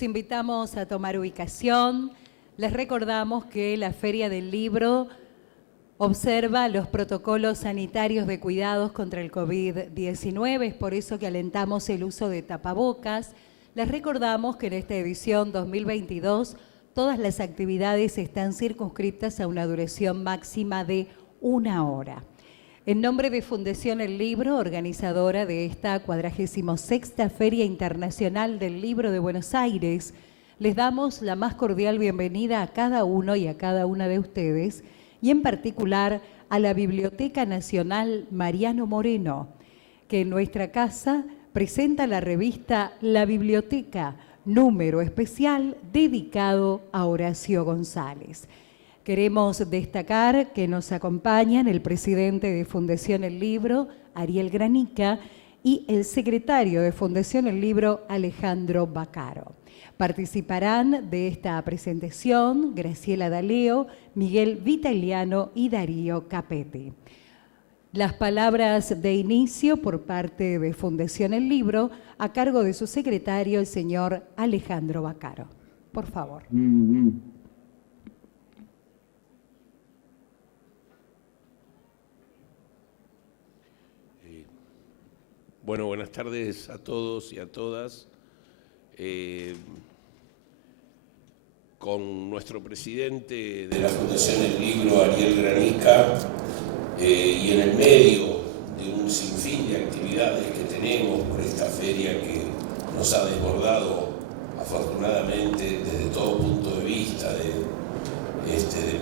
Los invitamos a tomar ubicación. Les recordamos que la Feria del Libro observa los protocolos sanitarios de cuidados contra el COVID-19, es por eso que alentamos el uso de tapabocas. Les recordamos que en esta edición 2022 todas las actividades están circunscritas a una duración máxima de 1 hora. En nombre de Fundación El Libro, organizadora de esta 46ª Feria Internacional del Libro de Buenos Aires, les damos la más cordial bienvenida a cada uno y a cada una de ustedes, y en particular a la Biblioteca Nacional Mariano Moreno, que en nuestra casa presenta la revista La Biblioteca, número especial dedicado a Horacio González. Queremos destacar que nos acompañan el presidente de Fundación El Libro, Ariel Granica, y el secretario de Fundación El Libro, Alejandro Baccaro. Participarán de esta presentación Graciela D'Aleo, Miguel Vitaliano y Darío Capetti. Las palabras de inicio por parte de Fundación El Libro a cargo de su secretario, el señor Alejandro Baccaro. Por favor. Bueno, buenas tardes a todos y a todas. Con nuestro presidente de la Fundación El Libro, Ariel Granica, y en el medio de un sinfín de actividades que tenemos por esta feria que nos ha desbordado afortunadamente desde todo punto de vista, de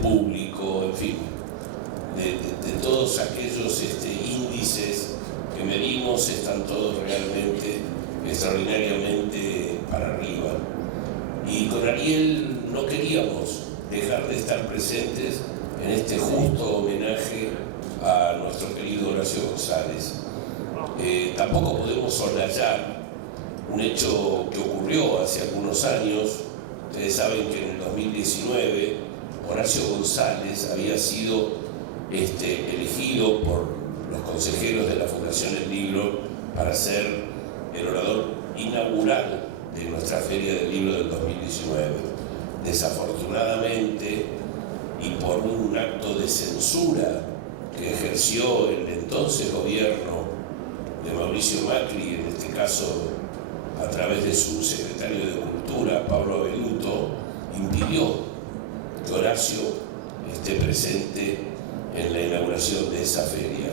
público, en fin, de todos aquellos índices que medimos, están todos realmente extraordinariamente para arriba. Y con Ariel no queríamos dejar de estar presentes en este justo homenaje a nuestro querido Horacio González. Tampoco podemos soslayar un hecho que ocurrió hace algunos años. Ustedes saben que en el 2019 Horacio González había sido elegido por los consejeros de la Fundación El Libro para ser el orador inaugural de nuestra Feria del Libro del 2019. Desafortunadamente, y por un acto de censura que ejerció el entonces gobierno de Mauricio Macri, en este caso a través de su secretario de Cultura, Pablo Abeluto, impidió que Horacio esté presente en la inauguración de esa feria.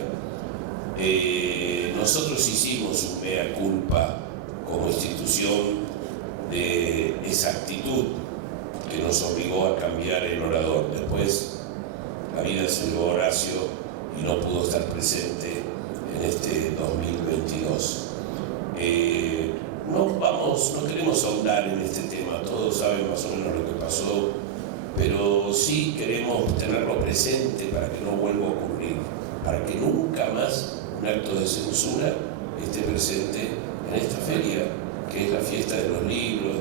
Nosotros hicimos un mea culpa como institución de esa actitud que nos obligó a cambiar el orador. Después la vida se llevó a Horacio y no pudo estar presente en este 2022. No queremos ahondar en este tema, todos saben más o menos lo que pasó, pero sí queremos tenerlo presente para que no vuelva a ocurrir, para que nunca más un acto de censura esté presente en esta feria, que es la fiesta de los libros,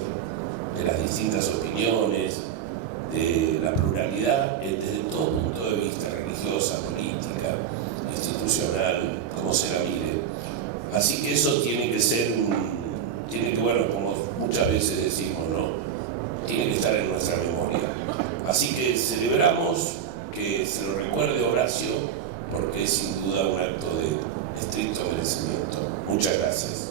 de las distintas opiniones, de la pluralidad desde todo punto de vista, religiosa, política, institucional, como se la mire. Así que eso tiene que, bueno, como muchas veces decimos, ¿no? Tiene que estar en nuestra memoria. Así que celebramos que se lo recuerde Horacio, porque es sin duda un acto de estricto merecimiento. Muchas gracias.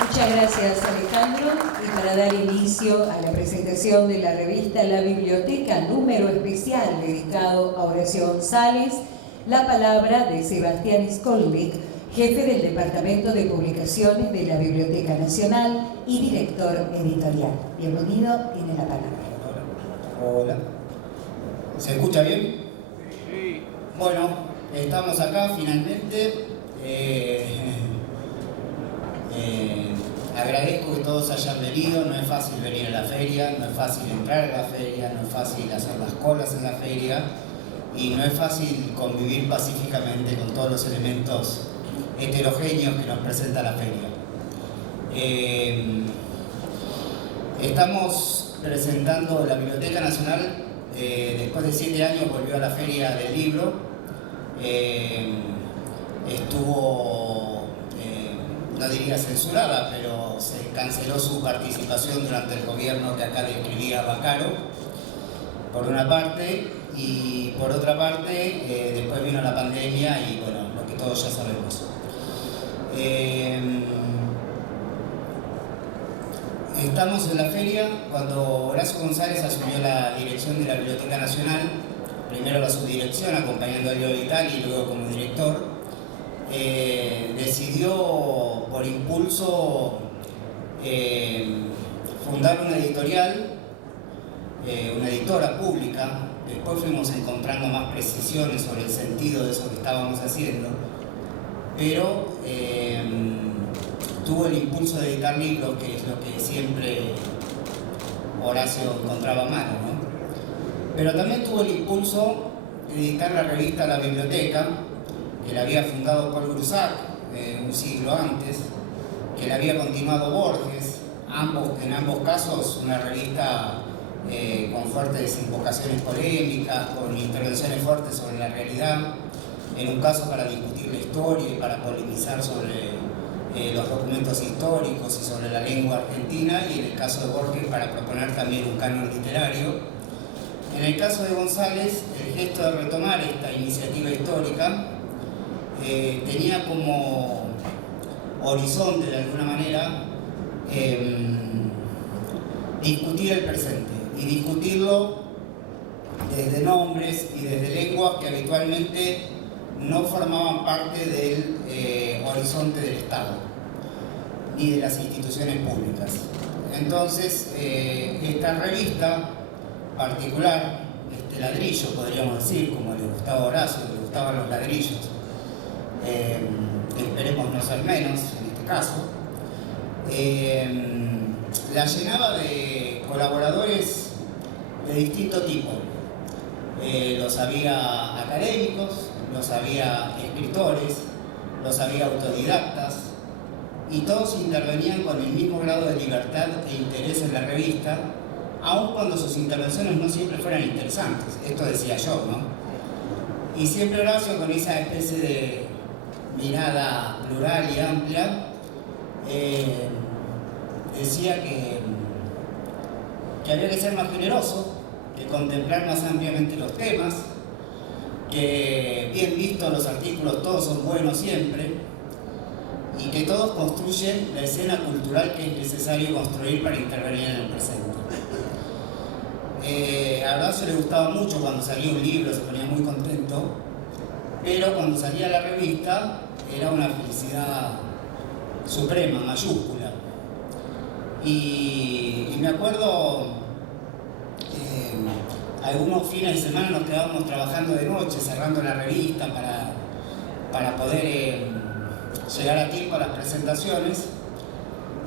Muchas gracias, Alejandro. Y para dar inicio a la presentación de la revista La Biblioteca, número especial dedicado a Horacio González, la palabra de Sebastián Skolnik, jefe del Departamento de Publicaciones de la Biblioteca Nacional y director editorial. Bienvenido, tiene la palabra. Hola. ¿Se escucha bien? Sí. Bueno, estamos acá finalmente. Agradezco que todos hayan venido. No es fácil venir a la feria, no es fácil entrar a la feria, no es fácil hacer las colas en la feria y no es fácil convivir pacíficamente con todos los elementos heterogéneos que nos presenta la feria. Estamos presentando la Biblioteca Nacional. Después de 7 años volvió a la Feria del Libro. Estuvo no diría censurada, pero se canceló su participación durante el gobierno que acá describía Baccaro, por una parte, y por otra parte, después vino la pandemia y bueno, lo que todos ya sabemos. Estamos en la feria cuando Horacio González asumió la dirección de la Biblioteca Nacional, primero la subdirección acompañando a Leo Vital y luego como director. Decidió por impulso fundar una editorial, una editora pública. Después fuimos encontrando más precisiones sobre el sentido de eso que estábamos haciendo, pero tuvo el impulso de editar libros, que es lo que siempre Horacio encontraba malo, ¿no? Pero también tuvo el impulso de editar la revista La Biblioteca, que la había fundado Paul Grusac un siglo antes, que la había continuado Borges, en ambos casos una revista con fuertes invocaciones polémicas, con intervenciones fuertes sobre la realidad, en un caso para discutir la historia y para polemizar sobre los documentos históricos y sobre la lengua argentina, y en el caso de Borges para proponer también un canon literario. En el caso de González, el gesto de retomar esta iniciativa histórica tenía como horizonte, de alguna manera, discutir el presente y discutirlo desde nombres y desde lenguas que habitualmente no formaban parte del horizonte del Estado ni de las instituciones públicas. Entonces, esta revista particular, este ladrillo, podríamos decir, como le gustaba a Horacio, le gustaban los ladrillos, esperemos no ser menos en este caso, la llenaba de colaboradores de distinto tipo. Los había académicos, los había escritores, los había autodidactas, y todos intervenían con el mismo grado de libertad e interés en la revista, aun cuando sus intervenciones no siempre fueran interesantes. Esto decía yo, ¿no? Y siempre Horacio, con esa especie de mirada plural y amplia, decía que había que ser más generoso, que contemplar más ampliamente los temas, que bien vistos los artículos todos son buenos siempre, y que todos construyen la escena cultural que es necesario construir para intervenir en el presente. A Horacio le gustaba mucho cuando salía un libro, se ponía muy contento, pero cuando salía la revista era una felicidad suprema, mayúscula. Y me acuerdo, algunos fines de semana nos quedábamos trabajando de noche, cerrando la revista para poder llegar a tiempo a las presentaciones,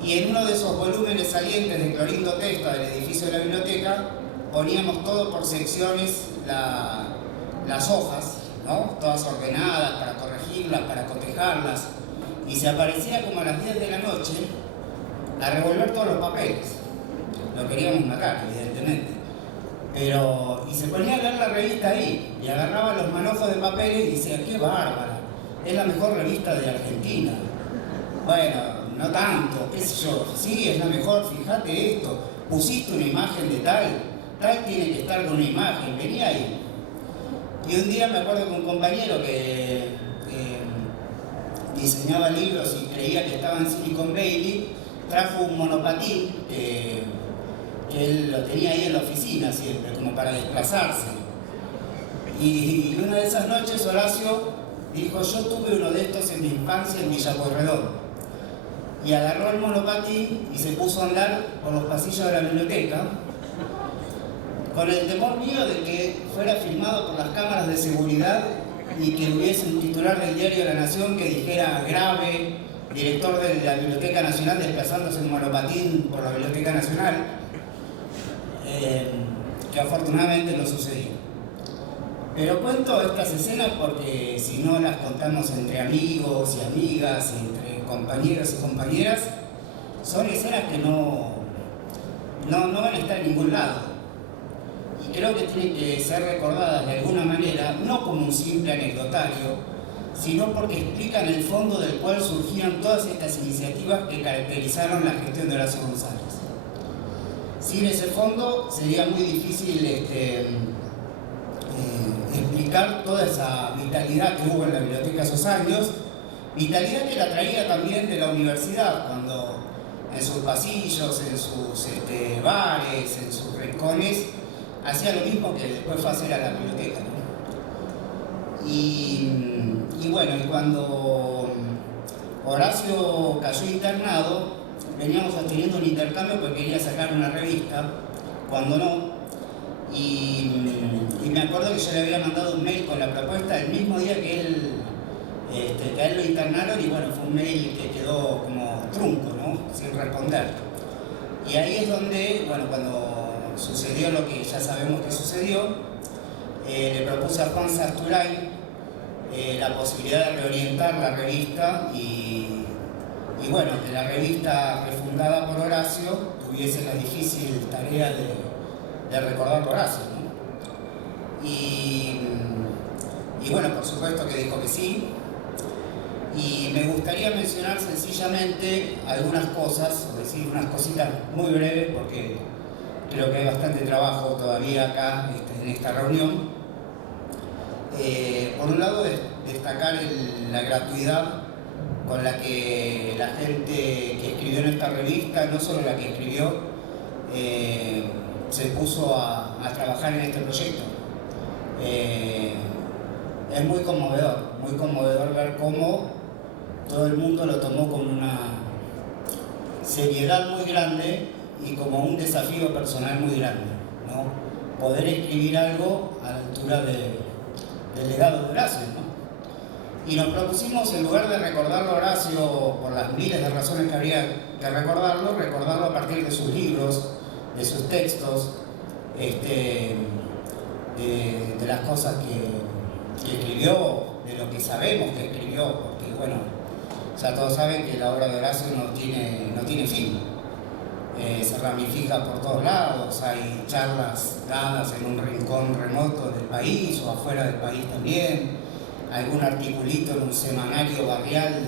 y en uno de esos volúmenes salientes de Clorindo Testa del edificio de la biblioteca poníamos todo por secciones las hojas, ¿no? Todas ordenadas para corregirlas, para cotejarlas, y se aparecía como a las 10 de la noche a revolver todos los papeles. Lo queríamos matar, evidentemente, y se ponía a leer la revista ahí y agarraba los manojos de papeles y decía: ¡qué bárbara! Es la mejor revista de Argentina. Bueno, no tanto, qué sé yo. Sí, es la mejor, fíjate esto. Pusiste una imagen de tal tiene que estar con una imagen, venía ahí. Y un día me acuerdo que un compañero que diseñaba libros y creía que estaba en Silicon Valley, trajo un monopatín que él lo tenía ahí en la oficina siempre, como para desplazarse. Y una de esas noches Horacio dijo: yo tuve uno de estos en mi infancia en Villa Pueyrredón. Y agarró el monopatín y se puso a andar por los pasillos de la biblioteca, con el temor mío de que fuera filmado por las cámaras de seguridad y que hubiese un titular del diario La Nación que dijera: grave, director de la Biblioteca Nacional desplazándose en monopatín por la Biblioteca Nacional, que afortunadamente no sucedió. Pero cuento estas escenas porque si no las contamos entre amigos y amigas, entre compañeros y compañeras, son escenas que no van a estar en ningún lado. Y creo que tienen que ser recordadas de alguna manera, no como un simple anecdotario, sino porque explican el fondo del cual surgían todas estas iniciativas que caracterizaron la gestión de Horacio González. Sin ese fondo sería muy difícil explicar toda esa vitalidad que hubo en la biblioteca esos años, vitalidad que la traía también de la universidad, cuando en sus pasillos, en sus bares, en sus rincones, hacía lo mismo que después fue a hacer a la biblioteca, ¿no? Y bueno, y cuando Horacio cayó internado, veníamos teniendo un intercambio porque quería sacar una revista, cuando no, y me acuerdo que yo le había mandado un mail con la propuesta el mismo día que a él lo internaron, y bueno, fue un mail que quedó como trunco, ¿no? Sin responder. Y ahí es donde, bueno, cuando sucedió lo que ya sabemos que sucedió, le propuse a Juan Sasturain la posibilidad de reorientar la revista y bueno, que la revista refundada por Horacio tuviese la difícil tarea de recordar a Horacio, ¿no? Y bueno, por supuesto que dijo que sí. Y me gustaría mencionar sencillamente algunas cosas, o decir unas cositas muy breves, porque creo que hay bastante trabajo todavía acá en esta reunión. Por un lado, destacar la gratuidad con la que la gente que escribió en esta revista, no solo la que escribió, se puso a trabajar en este proyecto. Es muy conmovedor ver cómo todo el mundo lo tomó con una seriedad muy grande y como un desafío personal muy grande, ¿no? Poder escribir algo a la altura del legado de Horacio, ¿no? Y nos propusimos, en lugar de recordarlo a Horacio por las miles de razones que habría que recordarlo a partir de sus libros, de sus textos, de las cosas que escribió, de lo que sabemos que escribió, porque bueno, ya todos saben que la obra de Horacio no tiene fin. Se ramifica por todos lados, hay charlas dadas en un rincón remoto del país o afuera del país también, algún articulito en un semanario barrial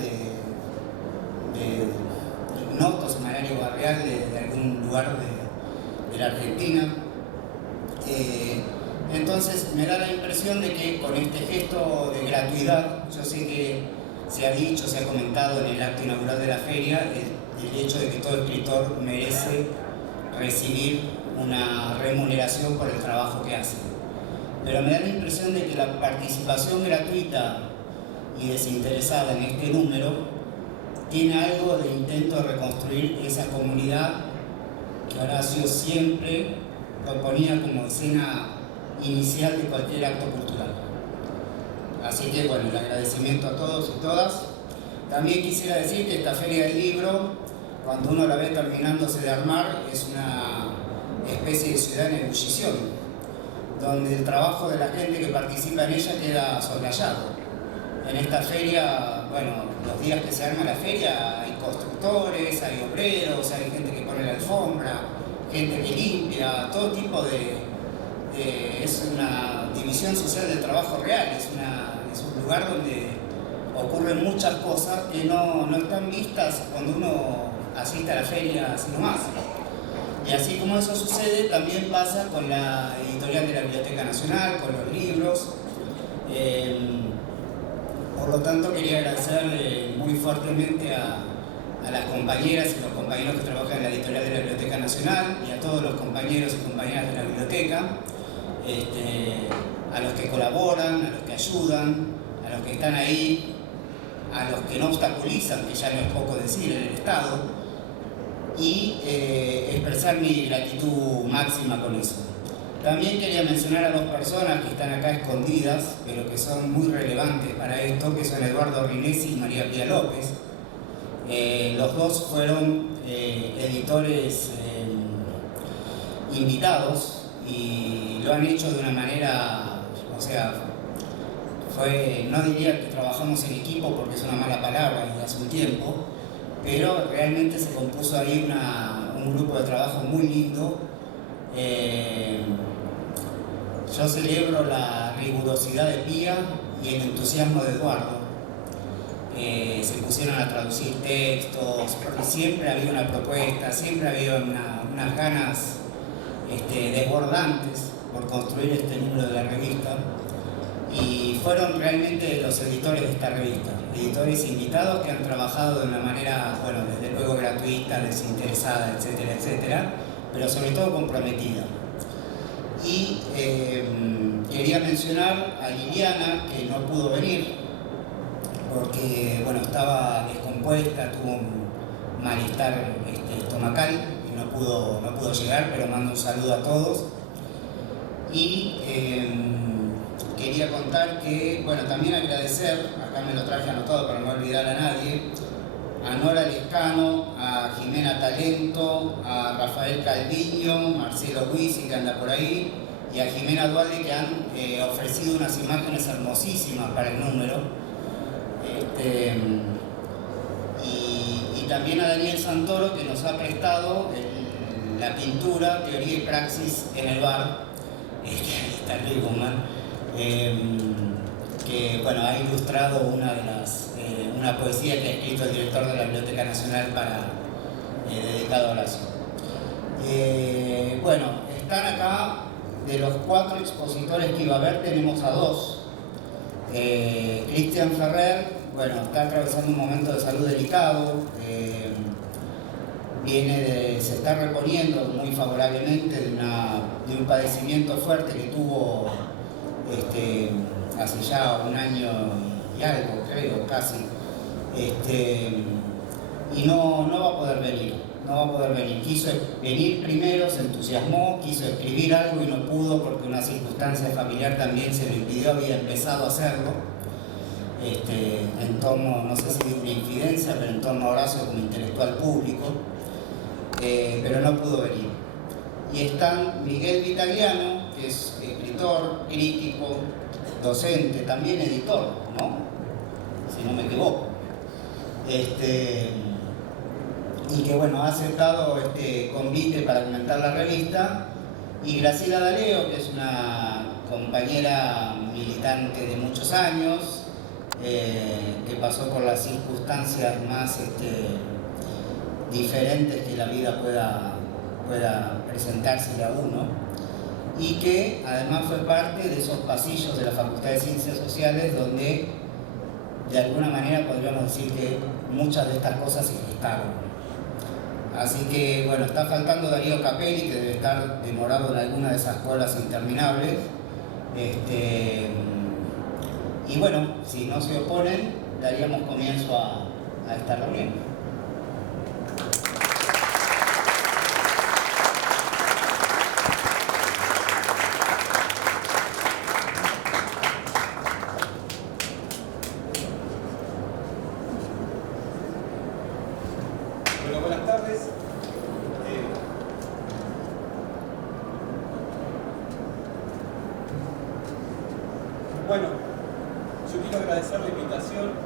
ignoto semanario barrial de algún lugar de la Argentina. Entonces me da la impresión de que con este gesto de gratuidad, yo sé que se ha dicho, se ha comentado en el acto inaugural de la feria, el hecho de que todo escritor merece recibir una remuneración por el trabajo que hace. Pero me da la impresión de que la participación gratuita y desinteresada en este número tiene algo de intento de reconstruir esa comunidad que Horacio siempre proponía como escena inicial de cualquier acto cultural. Así que bueno, el agradecimiento a todos y todas. También quisiera decir que esta Feria del Libro, cuando uno la ve terminándose de armar, es una especie de ciudad en ebullición, donde el trabajo de la gente que participa en ella queda soslayado. En esta feria, bueno, los días que se arma la feria, hay constructores, hay obreros, hay gente que pone la alfombra, gente que limpia, todo tipo es una división social del trabajo real, es un lugar donde ocurren muchas cosas que no están vistas cuando uno asiste a la feria así nomás. Y así como eso sucede, también pasa con la editorial de la Biblioteca Nacional, con los libros. Por lo tanto, quería agradecer muy fuertemente a las compañeras y los compañeros que trabajan en la editorial de la Biblioteca Nacional y a todos los compañeros y compañeras de la biblioteca, a los que colaboran, a los que ayudan, a los que están ahí, a los que no obstaculizan, que ya no es poco decir, en el Estado, y expresar mi gratitud máxima con eso. También quería mencionar a dos personas que están acá escondidas, pero que son muy relevantes para esto, que son Eduardo Rinesi y María Pía López. Los dos fueron editores invitados y lo han hecho de una manera, o sea, no diría que trabajamos en equipo porque es una mala palabra y hace un tiempo, pero realmente se compuso ahí un grupo de trabajo muy lindo. Yo celebro la rigurosidad de Pía y el entusiasmo de Eduardo, pusieron a traducir textos, porque siempre había una propuesta, siempre había unas ganas desbordantes por construir este número de la revista, y fueron realmente los editores de esta revista, editores invitados que han trabajado de una manera, bueno, desde luego gratuita, desinteresada, etcétera, etcétera, pero sobre todo comprometida. Y quería mencionar a Liliana, que no pudo venir porque, bueno, estaba descompuesta, tuvo un malestar estomacal y no pudo llegar, pero mando un saludo a todos. Y quería contar que, bueno, también agradecer, acá me lo traje anotado para no olvidar a nadie, a Nora Lescano, a Jimena Talento, a Rafael Calviño, Marcelo Guisi, que anda por ahí, y a Jimena Dualde, que han ofrecido unas imágenes hermosísimas para el número. Y también a Daniel Santoro, que nos ha prestado la pintura Teoría y Praxis en el bar, está Luis Guzmán, que, bueno, ha ilustrado una poesía que ha escrito el director de la Biblioteca Nacional dedicado a Horacio. Bueno, están acá, de los 4 expositores que iba a haber, tenemos a 2. Cristian Ferrer, bueno, está atravesando un momento de salud delicado, se está reponiendo muy favorablemente de un padecimiento fuerte que tuvo hace ya 1 año y algo, creo, casi, y no va a poder venir, quiso venir primero, se entusiasmó, quiso escribir algo y no pudo porque una circunstancia familiar también se lo impidió, había empezado a hacerlo, en torno, no sé si de una infidencia, pero en torno a Horacio como intelectual público, pero no pudo venir. Y están Miguel Vitagliano, que es escritor, crítico, docente, también editor, ¿no? Si no me equivoco. Y que, bueno, ha aceptado este convite para comentar la revista. Y Graciela D'Aleo, que es una compañera militante de muchos años, que pasó por las circunstancias más diferentes que la vida pueda presentársele a uno, y que además fue parte de esos pasillos de la Facultad de Ciencias Sociales donde de alguna manera podríamos decir que muchas de estas cosas se gestaron. Así que, bueno, está faltando Darío Capelli, que debe estar demorado en alguna de esas colas interminables. Y bueno, si no se oponen, daríamos comienzo a esta reunión. Bueno, buenas tardes. Bueno, yo quiero agradecer la invitación.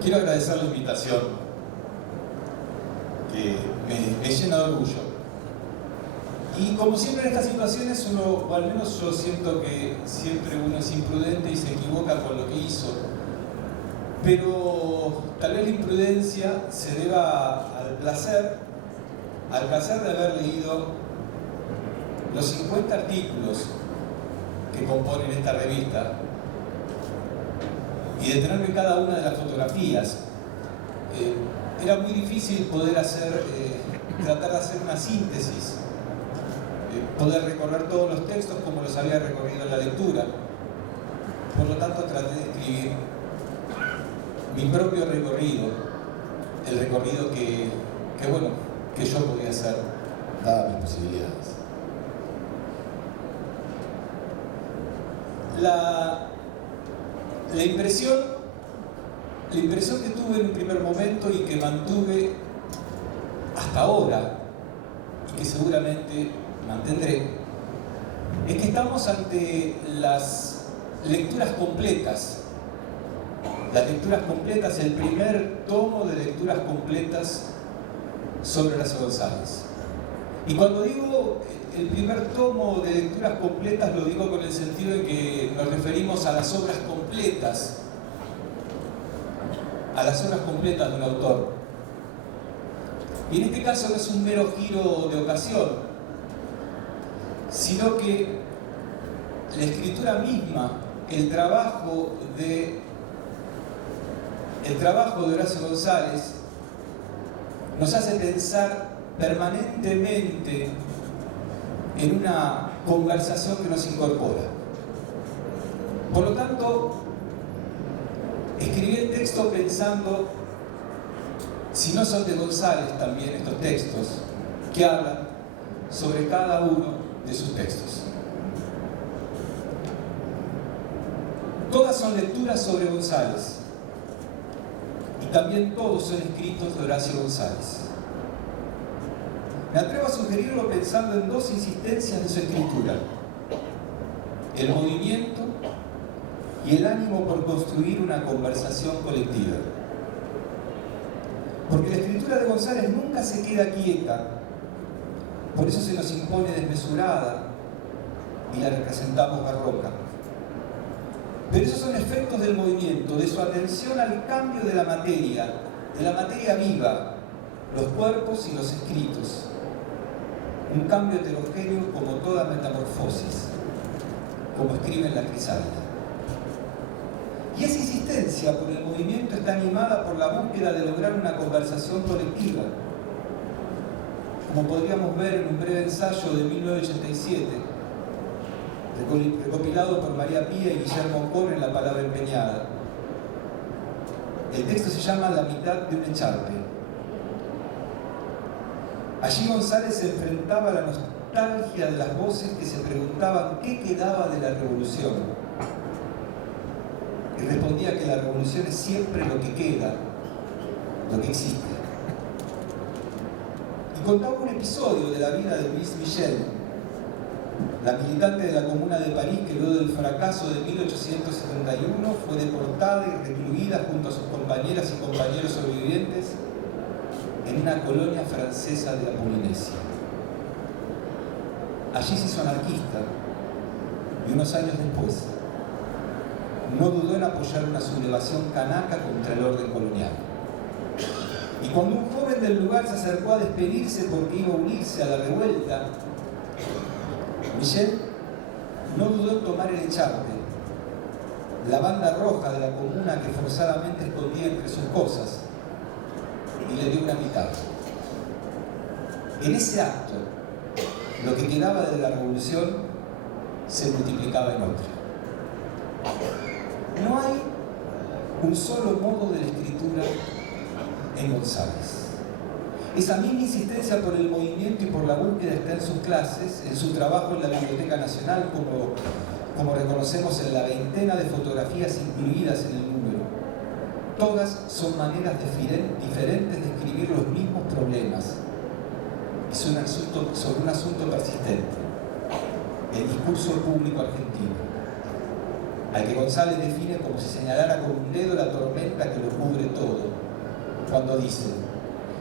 Quiero agradecer la invitación, que me llena de orgullo. Y como siempre en estas situaciones, uno, o al menos yo siento que siempre uno es imprudente y se equivoca con lo que hizo. Pero tal vez la imprudencia se deba al placer de haber leído los 50 artículos que componen esta revista y detenerme cada una de las fotografías. Era muy difícil poder tratar de hacer una síntesis, poder recorrer todos los textos como los había recorrido en la lectura. Por lo tanto, traté de escribir mi propio recorrido, el recorrido que yo podía hacer, dadas mis posibilidades. La impresión que tuve en un primer momento y que mantuve hasta ahora, y que seguramente mantendré, es que estamos ante las lecturas completas. Las lecturas completas, el primer tomo de lecturas completas sobre Horacio González. Y cuando digo el primer tomo de lecturas completas, lo digo con el sentido de que nos referimos a las obras completas a las obras completas de un autor. Y en este caso no es un mero giro de ocasión, sino que la escritura misma, el trabajo de Horacio González nos hace pensar permanentemente en una conversación que nos incorpora. Por lo tanto, escribí el texto pensando, si no son de González también estos textos, que hablan sobre cada uno de sus textos. Todas son lecturas sobre González y también todos son escritos de Horacio González. Me atrevo a sugerirlo pensando en dos insistencias de su escritura: el movimiento y el ánimo por construir una conversación colectiva. Porque la escritura de González nunca se queda quieta, por eso se nos impone desmesurada y la representamos barroca. Pero esos son efectos del movimiento, de su atención al cambio de la materia viva, los cuerpos y los escritos. Un cambio heterogéneo como toda metamorfosis, como escribe en La Crisálida. Y esa insistencia por el movimiento está animada por la búsqueda de lograr una conversación colectiva, como podríamos ver en un breve ensayo de 1987, recopilado por María Pía y Guillermo Corr en La Palabra Empeñada. El texto se llama La mitad de un echarpe. Allí González se enfrentaba a la nostalgia de las voces que se preguntaban qué quedaba de la revolución. Y respondía que la revolución es siempre lo que queda, lo que existe. Y contaba un episodio de la vida de Louise Michel, la militante de la Comuna de París que luego del fracaso de 1871 fue deportada y recluida junto a sus compañeras y compañeros sobrevivientes en una colonia francesa de la Polinesia. Allí se hizo anarquista y unos años después no dudó en apoyar una sublevación canaca contra el orden colonial. Y cuando un joven del lugar se acercó a despedirse porque iba a unirse a la revuelta, Michel no dudó en tomar el echarpe, la banda roja de la comuna que forzadamente escondía entre sus cosas, y le dio una mitad. En ese acto, lo que quedaba de la revolución se multiplicaba en otra. No hay un solo modo de la escritura en González. Esa misma insistencia por el movimiento y por la búsqueda está en sus clases, en su trabajo en la Biblioteca Nacional, como reconocemos en la veintena de fotografías incluidas en el número. Todas son maneras diferentes de escribir los mismos problemas. Es sobre un asunto persistente: el discurso público argentino, al que González define como si señalara con un dedo la tormenta que lo cubre todo, cuando dice: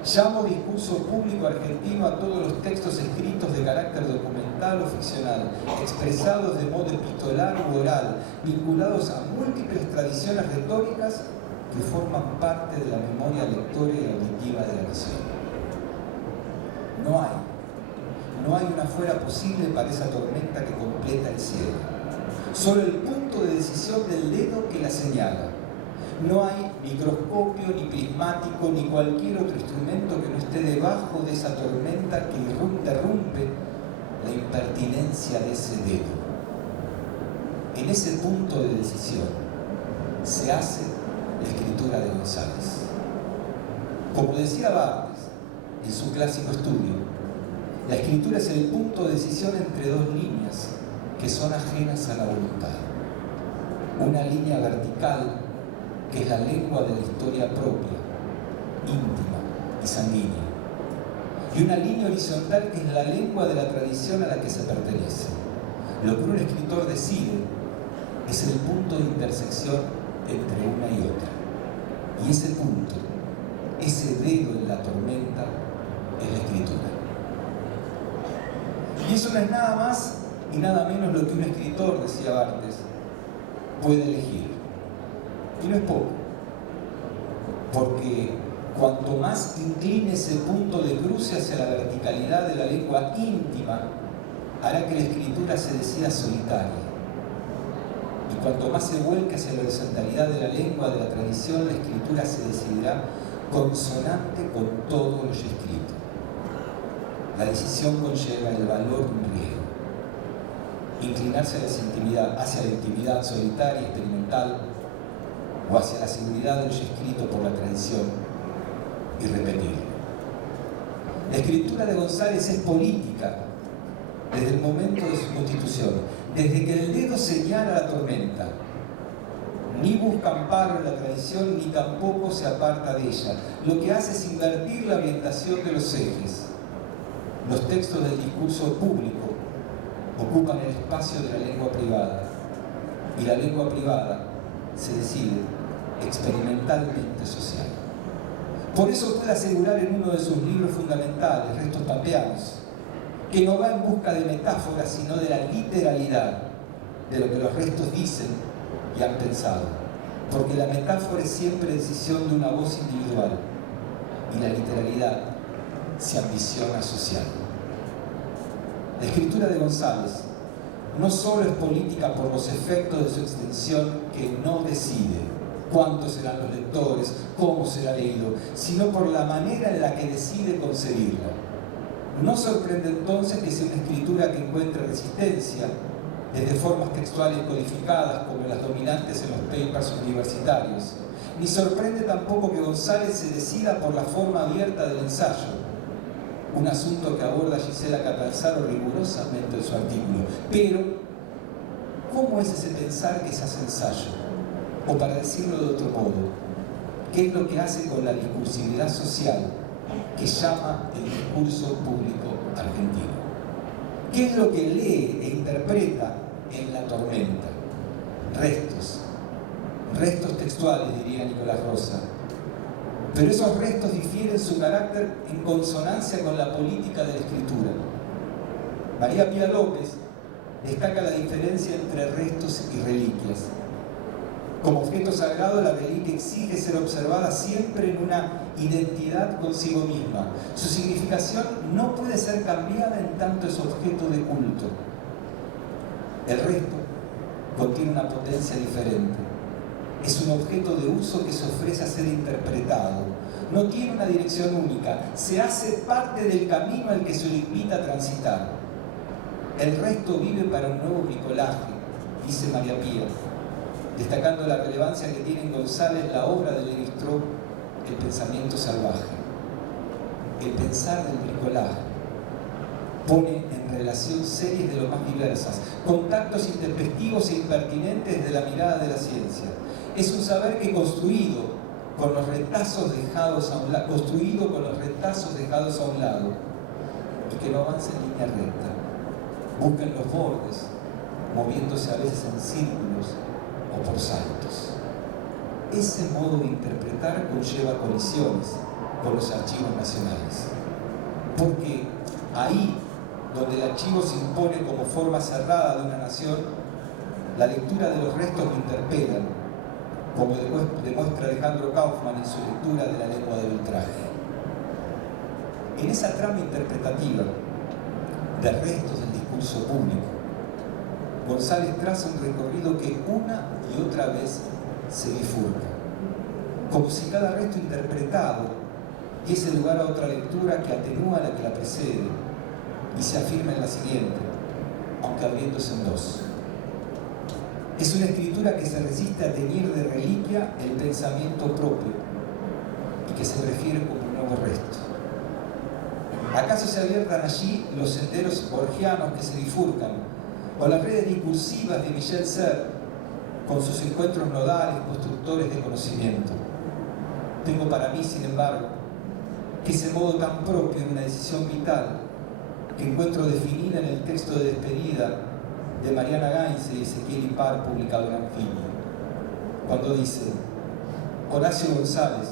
llamo discurso público argentino a todos los textos escritos de carácter documental o ficcional, expresados de modo epistolar u oral, vinculados a múltiples tradiciones retóricas que forman parte de la memoria lectora y auditiva de la nación. No hay una fuera posible para esa tormenta que completa el cielo. Solo el punto de decisión del dedo que la señala. No hay microscopio, ni prismático, ni cualquier otro instrumento que no esté debajo de esa tormenta que interrumpe la impertinencia de ese dedo. En ese punto de decisión se hace la escritura de González. Como decía Barthes en su clásico estudio, la escritura es el punto de decisión entre dos líneas que son ajenas a la voluntad. Una línea vertical, que es la lengua de la historia propia, íntima y sanguínea. Y una línea horizontal, que es la lengua de la tradición a la que se pertenece. Lo que un escritor decide es el punto de intersección entre una y otra. Y ese punto, ese dedo en la tormenta, es la escritura. Y eso no es nada más y nada menos lo que un escritor, decía Barthes, puede elegir. Y no es poco. porque cuanto más incline ese punto de cruce hacia la verticalidad de la lengua íntima, hará que la escritura se decida solitaria. Y cuanto más se vuelque hacia la horizontalidad de la lengua, de la tradición, la escritura se decidirá consonante con todo lo ya escrito. La decisión conlleva el valor de un riesgo. Inclinarse hacia la intimidad solitaria, experimental, o hacia la seguridad de lo ya escrito por la tradición irrepetible. La escritura de González es política desde el momento de su constitución, desde que el dedo señala la tormenta. Ni busca amparo en la tradición, ni tampoco se aparta de ella. Lo que hace es invertir la orientación de los ejes. Los textos del discurso público ocupan el espacio de la lengua privada, y la lengua privada se decide experimentalmente social. Por eso puede asegurar en uno de sus libros fundamentales, Restos Pampeanos, que no va en busca de metáforas, sino de la literalidad de lo que los restos dicen y han pensado, porque la metáfora es siempre decisión de una voz individual y la literalidad se ambiciona social. La escritura de González no solo es política por los efectos de su extensión, que no decide cuántos serán los lectores, cómo será leído, sino por la manera en la que decide concebirla. No sorprende entonces que sea una escritura que encuentre resistencia desde formas textuales codificadas como las dominantes en los papers universitarios, ni sorprende tampoco que González se decida por la forma abierta del ensayo, un asunto que aborda Gisela Catanzaro rigurosamente en su artículo. Pero, ¿cómo es ese pensar que se hace ensayo? O para decirlo de otro modo, ¿qué es lo que hace con la discursividad social que llama el discurso público argentino? ¿Qué es lo que lee e interpreta en La tormenta? Restos textuales, diría Nicolás Rosa. Pero esos restos difieren su carácter en consonancia con la política de la escritura. María Pía López destaca la diferencia entre restos y reliquias. Como objeto sagrado, la reliquia exige ser observada siempre en una identidad consigo misma. Su significación no puede ser cambiada en tanto es objeto de culto. El resto contiene una potencia diferente. Es un objeto de uso que se ofrece a ser interpretado. No tiene una dirección única. Se hace parte del camino al que se le invita a transitar. El resto vive para un nuevo bricolaje, dice María Pía, destacando la relevancia que tiene en González la obra de Lévi-Strauss, El pensamiento salvaje. El pensar del bricolaje pone en relación series de lo más diversas, contactos intempestivos e impertinentes de la mirada de la ciencia. Es un saber que construido con los retazos dejados a un lado, y que no avanza en línea recta. Busca en los bordes, moviéndose a veces en círculos o por saltos. Ese modo de interpretar conlleva colisiones con los archivos nacionales. Porque ahí, donde el archivo se impone como forma cerrada de una nación, la lectura de los restos lo interpela, como demuestra Alejandro Kaufman en su lectura de La lengua del ultraje. En esa trama interpretativa de restos del discurso público, González traza un recorrido que una y otra vez se bifurca, como si cada resto interpretado diese lugar a otra lectura que atenúa a la que la precede y se afirma en la siguiente, aunque abriéndose en dos. Es una escritura que se resiste a teñir de reliquia el pensamiento propio y que se refiere como un nuevo resto. ¿Acaso se abiertan allí los senderos borgianos que se bifurcan, o las redes discursivas de Michel Serres con sus encuentros nodales, constructores de conocimiento? Tengo para mí, sin embargo, que ese modo tan propio de una decisión vital que encuentro definida en el texto de despedida de Mariana Gainze y Ezequiel Ipar, publicado en Anfibio, cuando dice: Horacio González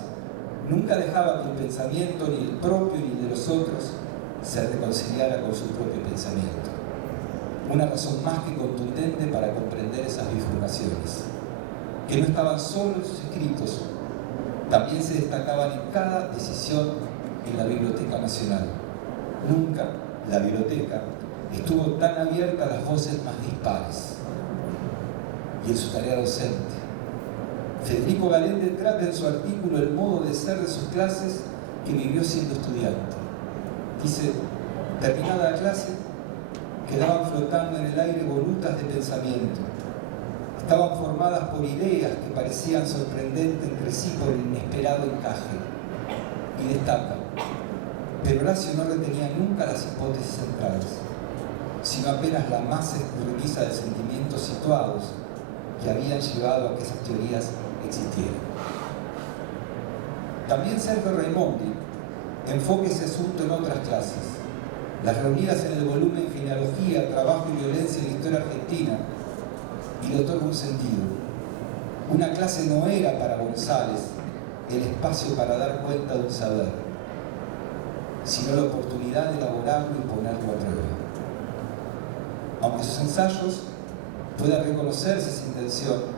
nunca dejaba que el pensamiento, ni el propio ni el de los otros, se reconciliara con su propio pensamiento. Una razón más que contundente para comprender esas bifurcaciones, que no estaban solo en sus escritos, también se destacaban en cada decisión en la Biblioteca Nacional. Nunca la biblioteca estuvo tan abierta a las voces más dispares. Y en su tarea docente, Federico Galende trata en su artículo el modo de ser de sus clases que vivió siendo estudiante. Dice, terminada la clase, quedaban flotando en el aire volutas de pensamiento. Estaban formadas por ideas que parecían sorprendentes entre sí por el inesperado encaje. Y destaca, pero Horacio no retenía nunca las hipótesis centrales, sino apenas la más escurridiza de sentimientos situados que habían llevado a que esas teorías existieran. También Sergio Raimondi enfoca ese asunto en otras clases. Las reunidas en el volumen Genealogía, Trabajo y Violencia en la Historia Argentina, y le otorga un sentido. Una clase no era para González el espacio para dar cuenta de un saber, sino la oportunidad de elaborarlo y ponerlo a prueba. Aunque sus ensayos puedan reconocerse esa intención,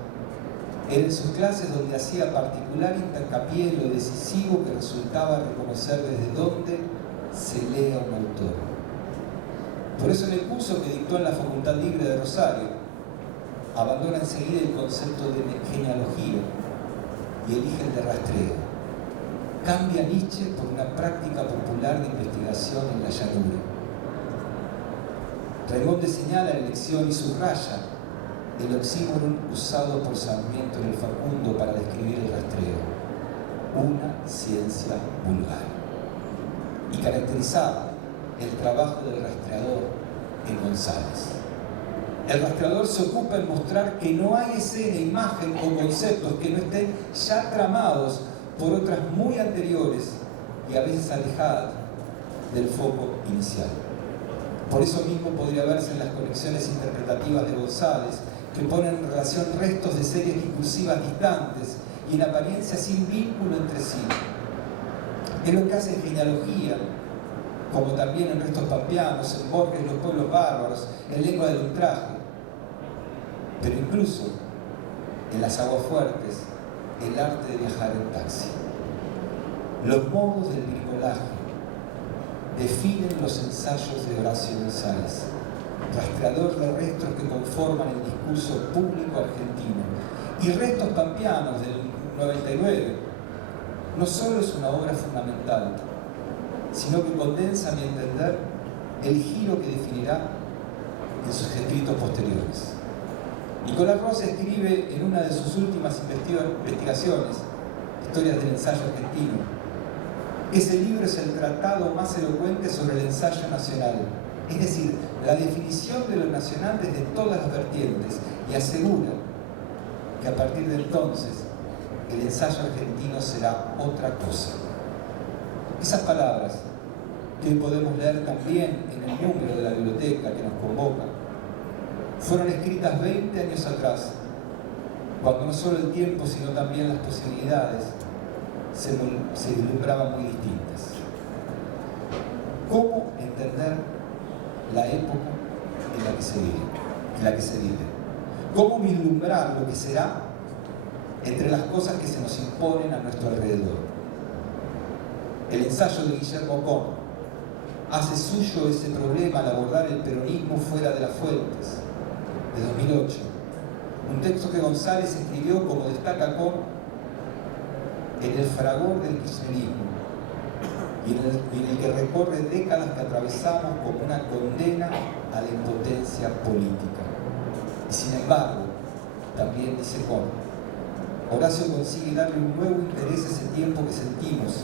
era en sus clases donde hacía particular hincapié en lo decisivo que resultaba reconocer desde dónde se lee a un autor. Por eso en el curso que dictó en la Facultad Libre de Rosario, abandona enseguida el concepto de genealogía y elige el de rastreo. Cambia Nietzsche por una práctica popular de investigación en la llanura. Raimondi señala la elección y subraya el oxímoron usado por Sarmiento en el Facundo para describir el rastreo, una ciencia vulgar, y caracterizaba el trabajo del rastreador en González. El rastreador se ocupa en mostrar que no hay escena, imagen o conceptos que no estén ya tramados por otras muy anteriores y a veces alejadas del foco inicial. Por eso mismo podría verse en las conexiones interpretativas de González, que ponen en relación restos de series discursivas distantes y en apariencia sin vínculo entre sí. Es lo que hace en Genealogía, como también en Restos Pampeanos, en Borges, Los Pueblos Bárbaros, en Lengua del Ultraje. Pero incluso en Las Aguas Fuertes, el arte de viajar en taxi. Los modos del bricolaje definen los ensayos de Horacio González, rastreador de restos que conforman el discurso público argentino. Y Restos Pampeanos del 99 no solo es una obra fundamental, sino que condensa, a mi entender, el giro que definirá en sus escritos posteriores. Nicolás Rosa escribe en una de sus últimas investigaciones, Historias del ensayo argentino, que ese libro es el tratado más elocuente sobre el ensayo nacional, es decir, la definición de lo nacional desde todas las vertientes, y asegura que a partir de entonces el ensayo argentino será otra cosa. Esas palabras, que hoy podemos leer también en el número de la biblioteca que nos convoca, fueron escritas 20 años atrás, cuando no solo el tiempo, sino también las posibilidades se vislumbraban muy distintas. ¿Cómo entender la época en la que se vive? ¿Cómo vislumbrar lo que será entre las cosas que se nos imponen a nuestro alrededor? El ensayo de Guillermo Con hace suyo ese problema al abordar el peronismo fuera de las fuentes, de 2008. Un texto que González escribió, como destaca Con, en el fragor del kirchnerismo y en el que recorre décadas que atravesamos como una condena a la impotencia política. Y sin embargo, también dice Con, Horacio consigue darle un nuevo interés a ese tiempo que sentimos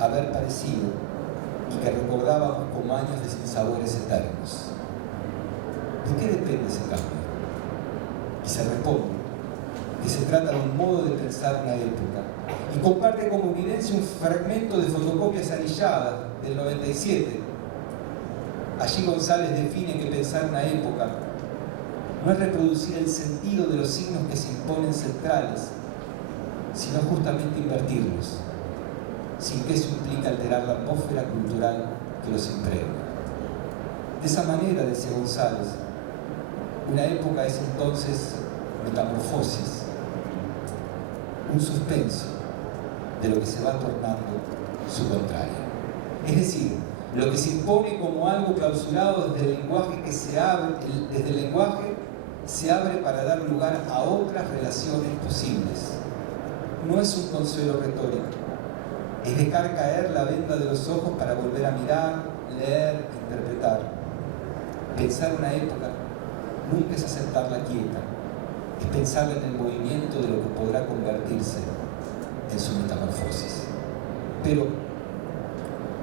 haber padecido y que recordábamos como años de sinsabores eternos. ¿De qué depende ese cambio? Y se responde que se trata de un modo de pensar una época, y comparte como evidencia un fragmento de fotocopias anilladas del 97. Allí González define que pensar una época no es reproducir el sentido de los signos que se imponen centrales, sino justamente invertirlos, sin que eso implique alterar la atmósfera cultural que los impregna. De esa manera, decía González, una época es entonces metamorfosis, un suspenso de lo que se va tornando su contrario. Es decir, lo que se impone como algo clausurado desde el lenguaje desde el lenguaje se abre para dar lugar a otras relaciones posibles. No es un consuelo retórico, es dejar caer la venda de los ojos para volver a mirar, leer, interpretar. Pensar una época nunca es aceptarla quieta, es pensarla en el movimiento de lo que podrá convertirse en su metamorfosis. Pero,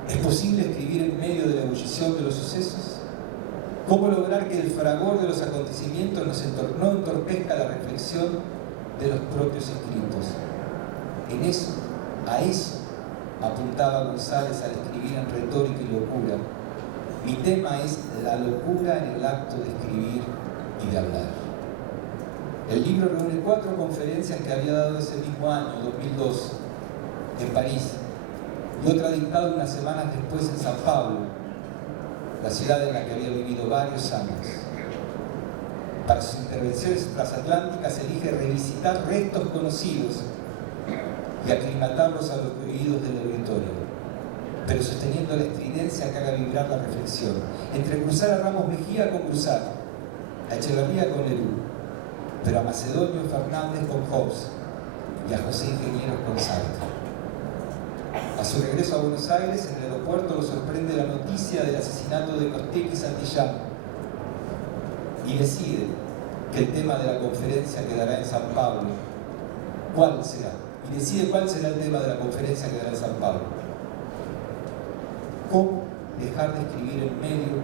¿es posible escribir en medio de la ebullición de los sucesos? ¿Cómo lograr que el fragor de los acontecimientos no entorpezca la reflexión de los propios escritos? A eso apuntaba González al escribir en Retórica y Locura. Mi tema es la locura en el acto de escribir y de hablar. El libro reúne 4 conferencias que había dado ese mismo año, 2002, en París, y otra dictada unas semanas después en San Pablo, la ciudad en la que había vivido varios años. Para sus intervenciones transatlánticas elige revisitar restos conocidos y aclimatarlos a los oídos del auditorio, pero sosteniendo la estridencia que haga vibrar la reflexión, entre cruzar a Ramos Mejía con Cruzat, a Echeverría con Lerú, pero a Macedonio Fernández con Hobbes y a José Ingenieros con Sartre. A su regreso a Buenos Aires, en el aeropuerto lo sorprende la noticia del asesinato de Costec y Santillán y decide que el tema de la conferencia quedará en San Pablo. ¿Cuál será? Y decide cuál será el tema de la conferencia que dará en San Pablo. ¿Cómo dejar de escribir en medio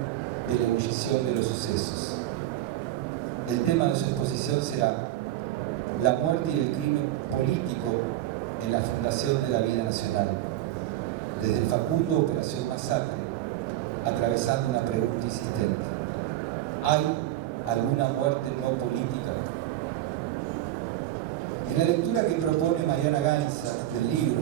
de la ebullición de los sucesos? El tema de su exposición será la muerte y el crimen político en la fundación de la vida nacional, desde el Facundo Operación Masacre, atravesando una pregunta insistente: ¿hay alguna muerte no política? En la lectura que propone Mariana Gainza del libro,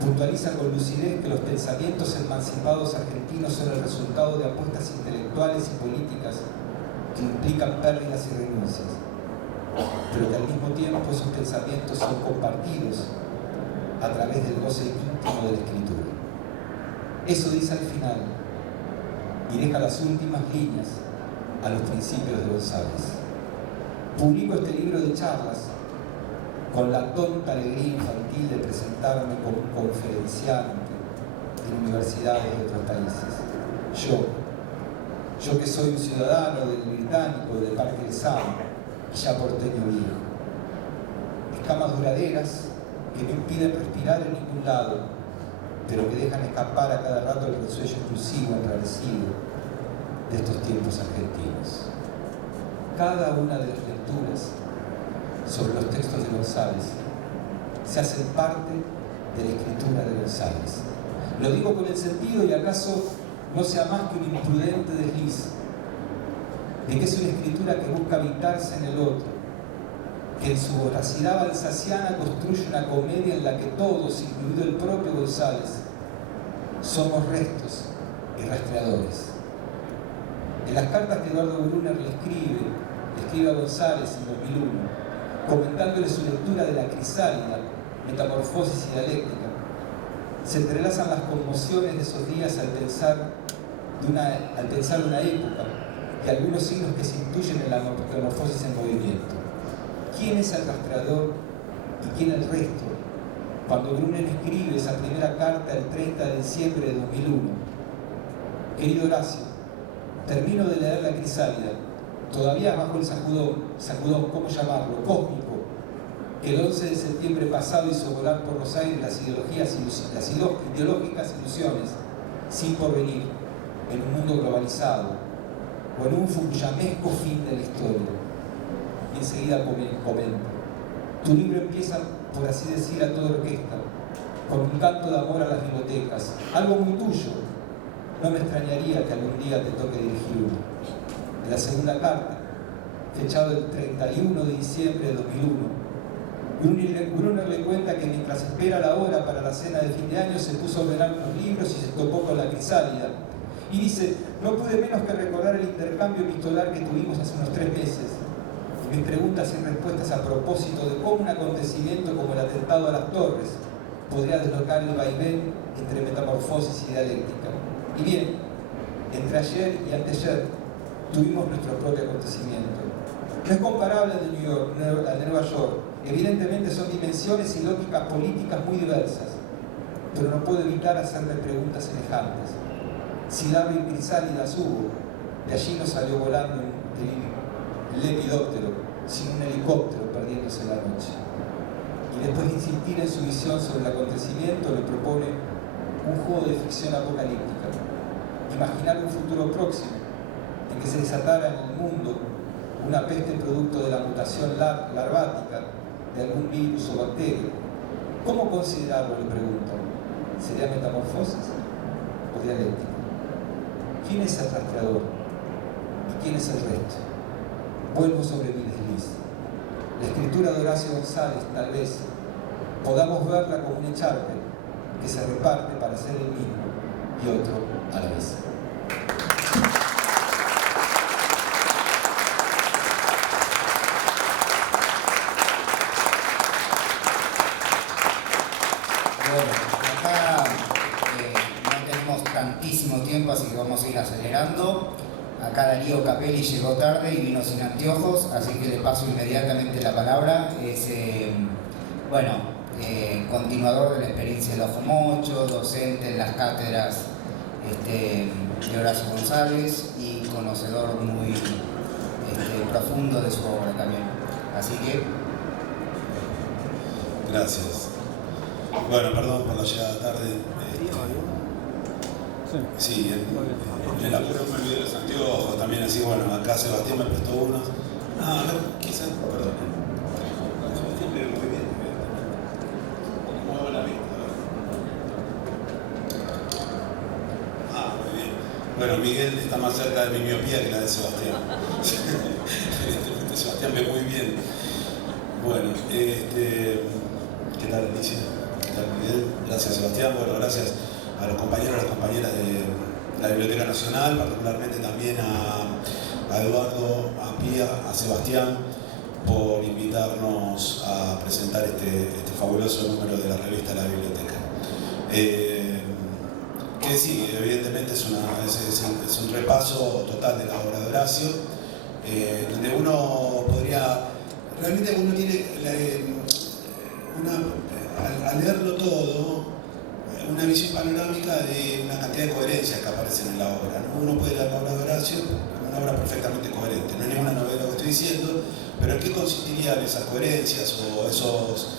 puntualiza con lucidez que los pensamientos emancipados argentinos son el resultado de apuestas intelectuales y políticas que implican pérdidas y renuncias, pero que al mismo tiempo esos pensamientos son compartidos a través del goce íntimo de la escritura. Eso dice al final y deja las últimas líneas a los principios de González. Publico este libro de charlas con la tonta alegría infantil de presentarme como un conferenciante en universidades de otros países. Yo que soy un ciudadano del Británico, del Parque de Sam, y ya porteño viejo. Escamas duraderas que no impiden respirar en ningún lado, pero que dejan escapar a cada rato el resuello exclusivo, enrarecido de estos tiempos argentinos. Cada una de las lecturas sobre los textos de González se hacen parte de la escritura de González. Lo digo con el sentido, y acaso no sea más que un imprudente desliz, de que es una escritura que busca habitarse en el otro, que en su voracidad alsaciana construye una comedia en la que todos, incluido el propio González, somos restos y rastreadores. En las cartas que Eduardo Brunner le escribe a González en 2001, comentándole su lectura de la Crisálida, Metamorfosis y Dialéctica, se entrelazan las conmociones de esos días al pensar una época y algunos signos que se intuyen en la metamorfosis en movimiento. ¿Quién es el rastreador y quién el resto? Cuando Brunner escribe esa primera carta el 30 de diciembre de 2001, querido Horacio, termino de leer la Crisálida, todavía bajo el sacudón, ¿cómo llamarlo?, cósmico, que el 11 de septiembre pasado hizo volar por los aires las ideológicas ilusiones sin porvenir en un mundo globalizado o en un fukuyamesco fin de la historia. Y enseguida comenta: tu libro empieza, por así decir, a toda orquesta, con un canto de amor a las bibliotecas, algo muy tuyo. No me extrañaría que algún día te toque dirigir uno. En la segunda carta, fechado el 31 de diciembre de 2001, Brunner le cuenta que mientras espera la hora para la cena de fin de año se puso a ordenar unos libros y se topó con la Crisálida. Y dice: no pude menos que recordar el intercambio epistolar que tuvimos hace unos 3 meses. Mis preguntas y respuestas a propósito de cómo un acontecimiento como el atentado a las Torres podría deslocar el vaivén entre metamorfosis y dialéctica. Y bien, entre ayer y anteayer tuvimos nuestro propio acontecimiento. No es comparable al de New York, al de Nueva York. Evidentemente son dimensiones y lógicas políticas muy diversas, pero no puedo evitar hacerme preguntas semejantes. Si Darwin Crisálidas hubo, de allí no salió volando el lepidóptero, sin un helicóptero perdiéndose la noche. Y después de insistir en su visión sobre el acontecimiento, le propone un juego de ficción apocalíptica. Imaginar un futuro próximo en que se desatara en el mundo una peste producto de la mutación larvática de algún virus o bacteria. ¿Cómo considerarlo?, le pregunto. ¿Sería metamorfosis o dialéctica? ¿Quién es el rastreador y quién es el resto? Vuelvo sobre mi desliz. La escritura de Horacio González, tal vez, podamos verla como un echarpe que se reparte para ser el mismo y otro a la vez. Bueno, acá no tenemos tantísimo tiempo, así que vamos a ir acelerando. Acá Darío Capelli llegó tarde y vino sin anteojos, así que le paso inmediatamente la palabra. Es, continuador de la experiencia del Ojo Mocho, docente en las cátedras de Horacio González y conocedor muy profundo de su obra también. Así que... Gracias. Bueno, perdón por la llegada tarde. Sí, en el apuro me olvidé los anteojos también, así, bueno, acá Sebastián me prestó unos. Ah, quizás, perdón. Sebastián me ve muy bien. Muevo la vista. Ah, muy bien. Bueno, Miguel está más cerca de mi miopía que la de Sebastián. Sebastián ve muy bien. Bueno, ¿qué tal, Alicia? ¿Qué tal, Miguel? Gracias, Sebastián. Bueno, gracias a los compañeros y las compañeras de la Biblioteca Nacional, particularmente también a Eduardo, a Pía, a Sebastián, por invitarnos a presentar este fabuloso número de la revista La Biblioteca. Que sí, evidentemente es un repaso total de la obra de Horacio, donde uno podría, realmente uno tiene, al leerlo todo, una visión panorámica de una cantidad de coherencias que aparecen en la obra, ¿no? Uno puede leer la obra de Horacio como una obra perfectamente coherente, no es ninguna novedad lo que estoy diciendo, pero ¿en qué consistirían esas coherencias o esos,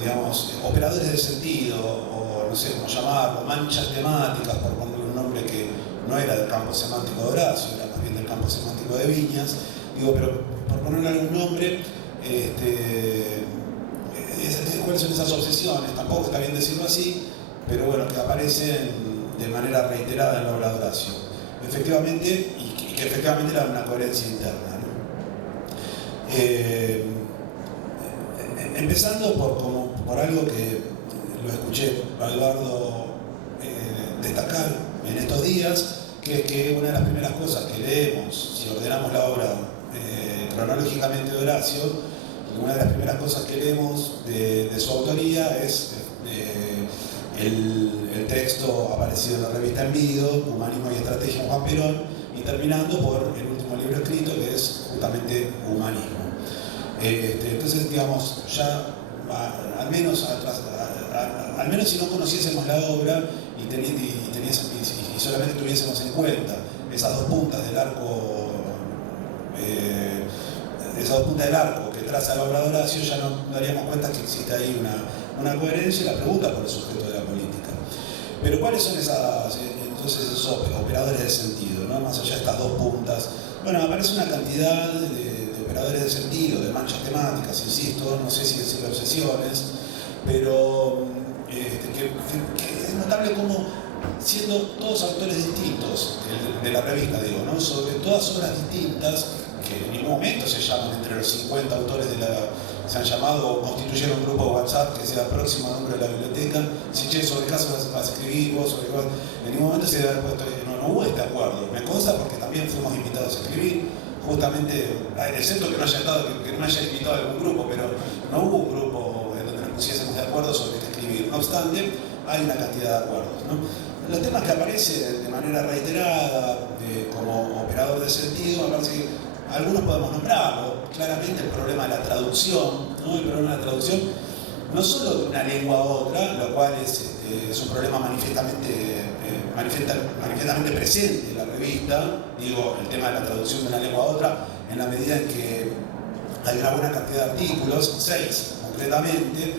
digamos, operadores de sentido, o no sé cómo llamarlo, manchas temáticas, por ponerle un nombre que no era del campo semántico de Horacio, era más bien del campo semántico de Viñas, digo, pero por ponerle algún nombre, cuáles son esas obsesiones, tampoco está bien decirlo así, pero bueno, que aparecen de manera reiterada en la obra de Horacio. Efectivamente, y que efectivamente era una coherencia interna, ¿no? Empezando por algo que lo escuché a Eduardo destacar en estos días, que es que una de las primeras cosas que leemos, si ordenamos la obra cronológicamente de Horacio, una de las primeras cosas que leemos de su autoría es el texto aparecido en la revista Envido, Humanismo y Estrategia en Juan Perón, y terminando por el último libro escrito, que es justamente Humanismo. Entonces, digamos, ya al menos si no conociésemos la obra y solamente tuviésemos en cuenta esas dos puntas del arco, que traza la obra de Horacio, ya nos daríamos cuenta que existe ahí una coherencia y la pregunta por el sujeto de la política. Pero ¿cuáles son esos operadores de sentido, ¿no? Más allá de estas dos puntas? Bueno, aparece una cantidad de operadores de sentido, de manchas temáticas, insisto, no sé si decir obsesiones, pero que es notable como, siendo todos autores distintos de la revista, digo, ¿no? Sobre todas obras distintas, que en ningún momento se llaman entre los 50 autores se han llamado o constituyeron un grupo de WhatsApp que sea próximo al número de la biblioteca. Si sobre casos vas a escribir vos, en ningún momento se debe haber puesto, no hubo este acuerdo. Me consta porque también fuimos invitados a escribir, justamente, excepto que no haya invitado a algún grupo, pero no hubo un grupo en constante, hay una cantidad de acuerdos, ¿no? Los temas que aparecen de manera reiterada como operador de sentido, me parece que algunos podemos nombrarlo. Claramente el problema de la traducción, ¿no? El problema de la traducción no solo de una lengua a otra, lo cual es un problema manifiestamente presente en la revista, digo, el tema de la traducción de una lengua a otra, en la medida en que hay una buena cantidad de artículos, 6 concretamente,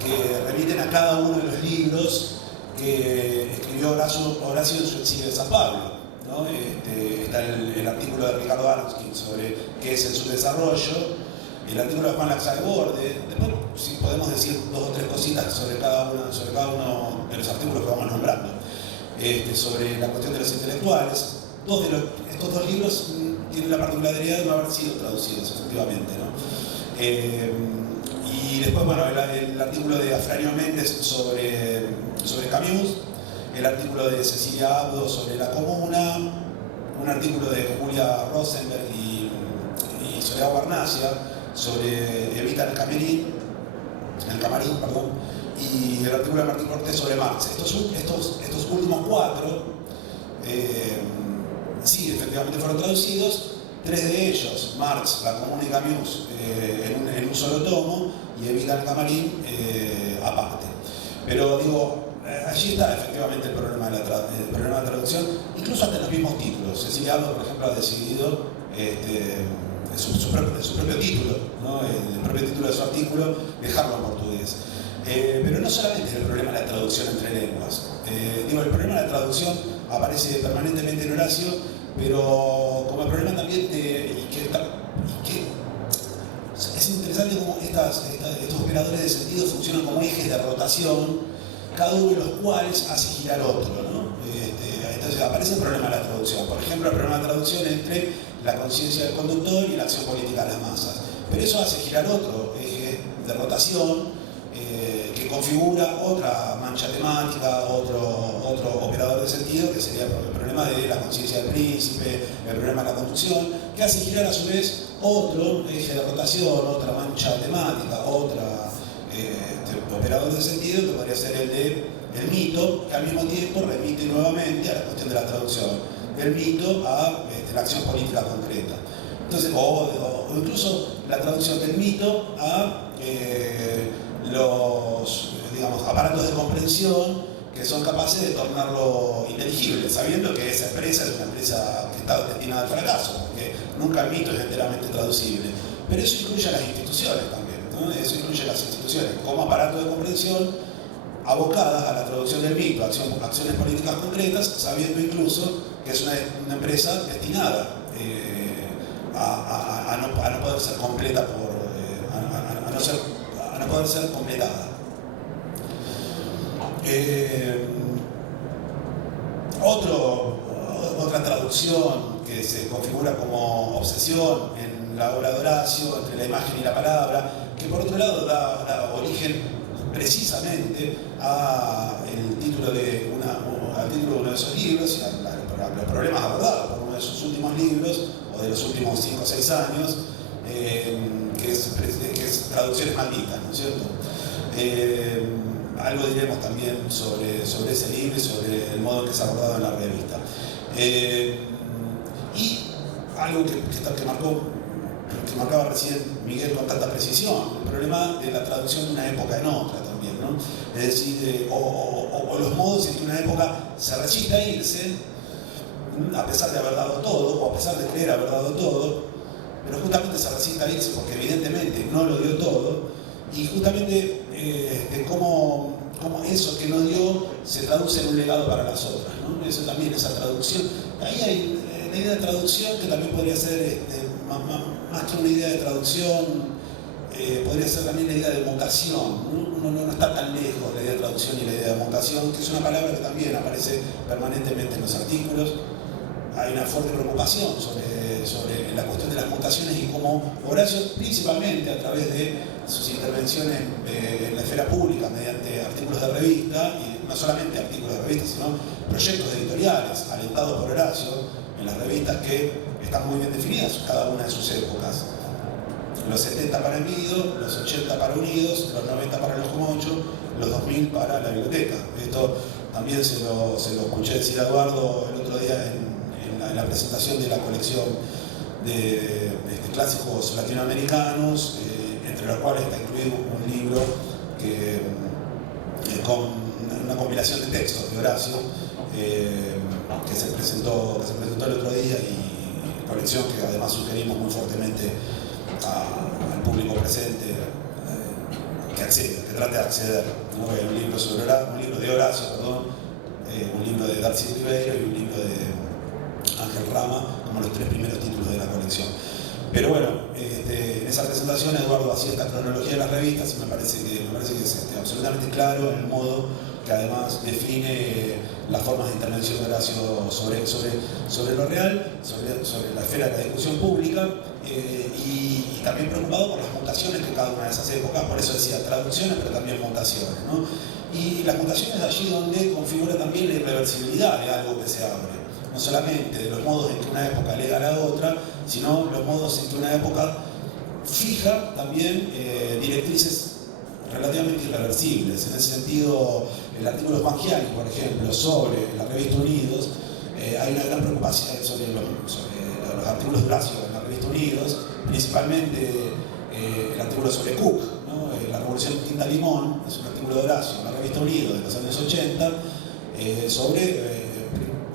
que remiten a cada uno de los libros que escribió Horacio en su exilio de San Pablo, ¿no? Está el artículo de Ricardo Arnskin sobre qué es el subdesarrollo, el artículo de Juan Laxalborde. Después, si podemos decir 2 o 3 cositas sobre cada uno de los artículos que vamos nombrando, sobre la cuestión de los intelectuales. Estos 2 libros tienen la particularidad de no haber sido traducidos, efectivamente, ¿no? Y después, bueno, el artículo de Afranio Méndez sobre Camus, el artículo de Cecilia Abdo sobre la Comuna, un artículo de Julia Rosenberg y Soledad Guarnacia sobre Evita el Camarín, y el artículo de Martín Cortés sobre Marx. Estos últimos 4, sí, efectivamente fueron traducidos. 3 de ellos, Marx, la Comuna y Camus, en un solo tomo, y Evita el Camarín aparte. Pero digo, allí está efectivamente el problema de la traducción, incluso hasta en los mismos títulos. Cecilia Abdo, por ejemplo, ha decidido su propio título, ¿no? El propio título de su artículo, dejarlo en portugués. Pero no solamente es el problema de la traducción entre lenguas. Digo, el problema de la traducción aparece permanentemente en Horacio, pero como el problema también es interesante cómo estos operadores de sentido funcionan como ejes de rotación, cada uno de los cuales hace girar otro, ¿no? Entonces aparece el problema de la traducción. Por ejemplo, el problema de la traducción entre la conciencia del conductor y la acción política de las masas. Pero eso hace girar otro eje de rotación que configura otra mancha temática, otro operador de sentido, que sería el problema de la conciencia del príncipe, el problema de la conducción, que hace girar a su vez otro eje de rotación, otra mancha temática, operador de sentido, que podría ser el mito, que al mismo tiempo remite nuevamente a la cuestión de la traducción del mito a la acción política concreta. Entonces, o incluso la traducción del mito a los, digamos, aparatos de comprensión que son capaces de tornarlo inteligible, sabiendo que esa empresa es una empresa que está destinada al fracaso, porque nunca el mito es enteramente traducible. Pero eso incluye a las instituciones también, ¿no? Eso incluye a las instituciones como aparato de comprensión abocadas a la traducción del mito, a acciones políticas concretas, sabiendo incluso que es una empresa destinada a no poder ser completa a no poder ser completada. Otra traducción que se configura como obsesión en la obra de Horacio, entre la imagen y la palabra, que por otro lado da origen precisamente al título de uno de esos libros y a los problemas abordados por uno de sus últimos libros, o de los últimos 5 o 6 años, que es Traducciones Malditas, ¿no es cierto? Algo diremos también sobre ese libro y sobre el modo en que es abordado en la revista. Y algo que marcaba recién Miguel con tanta precisión, el problema de la traducción de una época en otra también, ¿no? Es decir, o los modos en que una época se resiste a irse, a pesar de haber dado todo, o a pesar de creer haber dado todo, pero justamente se resiste a irse porque evidentemente no lo dio todo, y justamente cómo eso que no dio se traduce en un legado para las otras, ¿no? Eso también, esa traducción. Ahí hay la idea de traducción que también podría ser, más que una idea de traducción, podría ser también la idea de mutación, ¿no? No está tan lejos la idea de traducción y la idea de mutación, que es una palabra que también aparece permanentemente en los artículos. Hay una fuerte preocupación sobre la cuestión de las mutaciones y cómo Horacio, principalmente a través de sus intervenciones en la esfera pública mediante artículos de revista, y no solamente artículos de revista, sino proyectos editoriales alentados por Horacio en las revistas que están muy bien definidas, cada una de sus épocas. Los 70 para Envido, los 80 para Unidos, los 90 para Los Comocho, los 2000 para la biblioteca. Esto también se lo escuché decir a Eduardo el otro día en la presentación de la colección de clásicos latinoamericanos, entre los cuales está incluido un libro con una compilación de textos de Horacio, que se presentó el otro día, y colección que además sugerimos muy fuertemente al público presente que trate de acceder, ¿no? Un libro de Horacio, un libro de Darcy Ribeiro y un libro de Ángel Rama, como los 3 primeros títulos de la colección. Pero bueno, en esa presentación Eduardo hacía esta cronología de las revistas y me parece que es absolutamente claro en el modo que además define las formas de intervención de Horacio sobre lo real, sobre la esfera de la discusión pública, y también preocupado por las mutaciones que cada una de esas épocas, por eso decía traducciones, pero también mutaciones, ¿no? Y las mutaciones allí donde configura también la irreversibilidad de algo que se abre, no solamente de los modos en que una época lega a la otra, sino los modos en que una época fija también directrices relativamente irreversibles. En ese sentido, el artículo de Juan Gianni, por ejemplo, sobre la revista Unidos, hay una gran preocupación sobre los artículos de Horacio en la revista Unidos, principalmente el artículo sobre Cook, ¿no? La Revolución Tinta Limón, es un artículo de Horacio en la revista Unidos de los años 80, sobre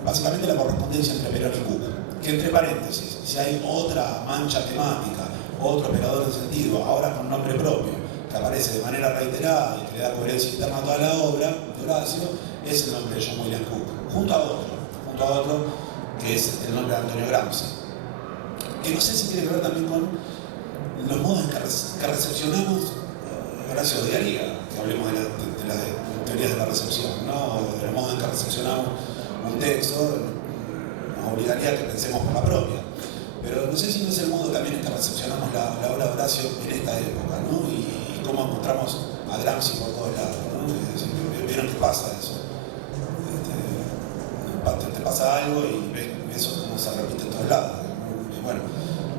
básicamente la correspondencia entre Perón y Cook, que entre paréntesis, si hay otra mancha temática, otro operador de sentido, ahora con nombre propio, que aparece de manera reiterada y que le da coherencia interna a toda la obra de Horacio, es el nombre de John William Cook, junto a otro que es el nombre de Antonio Gramsci, que no sé si tiene que ver también con los modos en que recepcionamos. Horacio odiaría que hablemos de las teorías de la recepción, ¿no? De los modos en que recepcionamos un texto, nos obligaría a que pensemos por la propia. Pero no sé si no es el modo también en que recepcionamos la obra de Horacio en esta época, ¿no? Y cómo encontramos a Gramsci por todos lados, ¿no? ¿Vieron qué pasa eso? Te pasa algo y ves eso como se repite en todos lados, ¿no? Y bueno,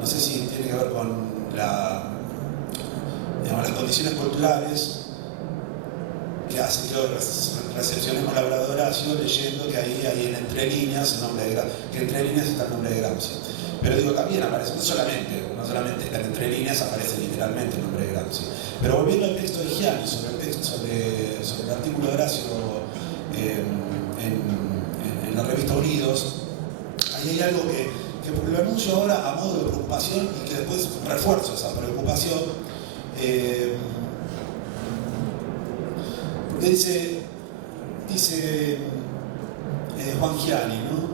no sé si tiene que ver con las condiciones culturales que hacen que hoy recepcionemos la obra de Horacio leyendo que ahí en entre líneas el nombre de Gramsci, que entre líneas está el nombre de Gramsci. Pero digo, también aparece, no solamente está entre líneas, aparece literalmente el nombre de Gramsci. Pero volviendo al texto de Gianni, sobre el artículo de Horacio en la revista Unidos, ahí hay algo que lo anuncio ahora a modo de preocupación y que después refuerzo esa preocupación. Porque dice Juan Gianni, ¿no?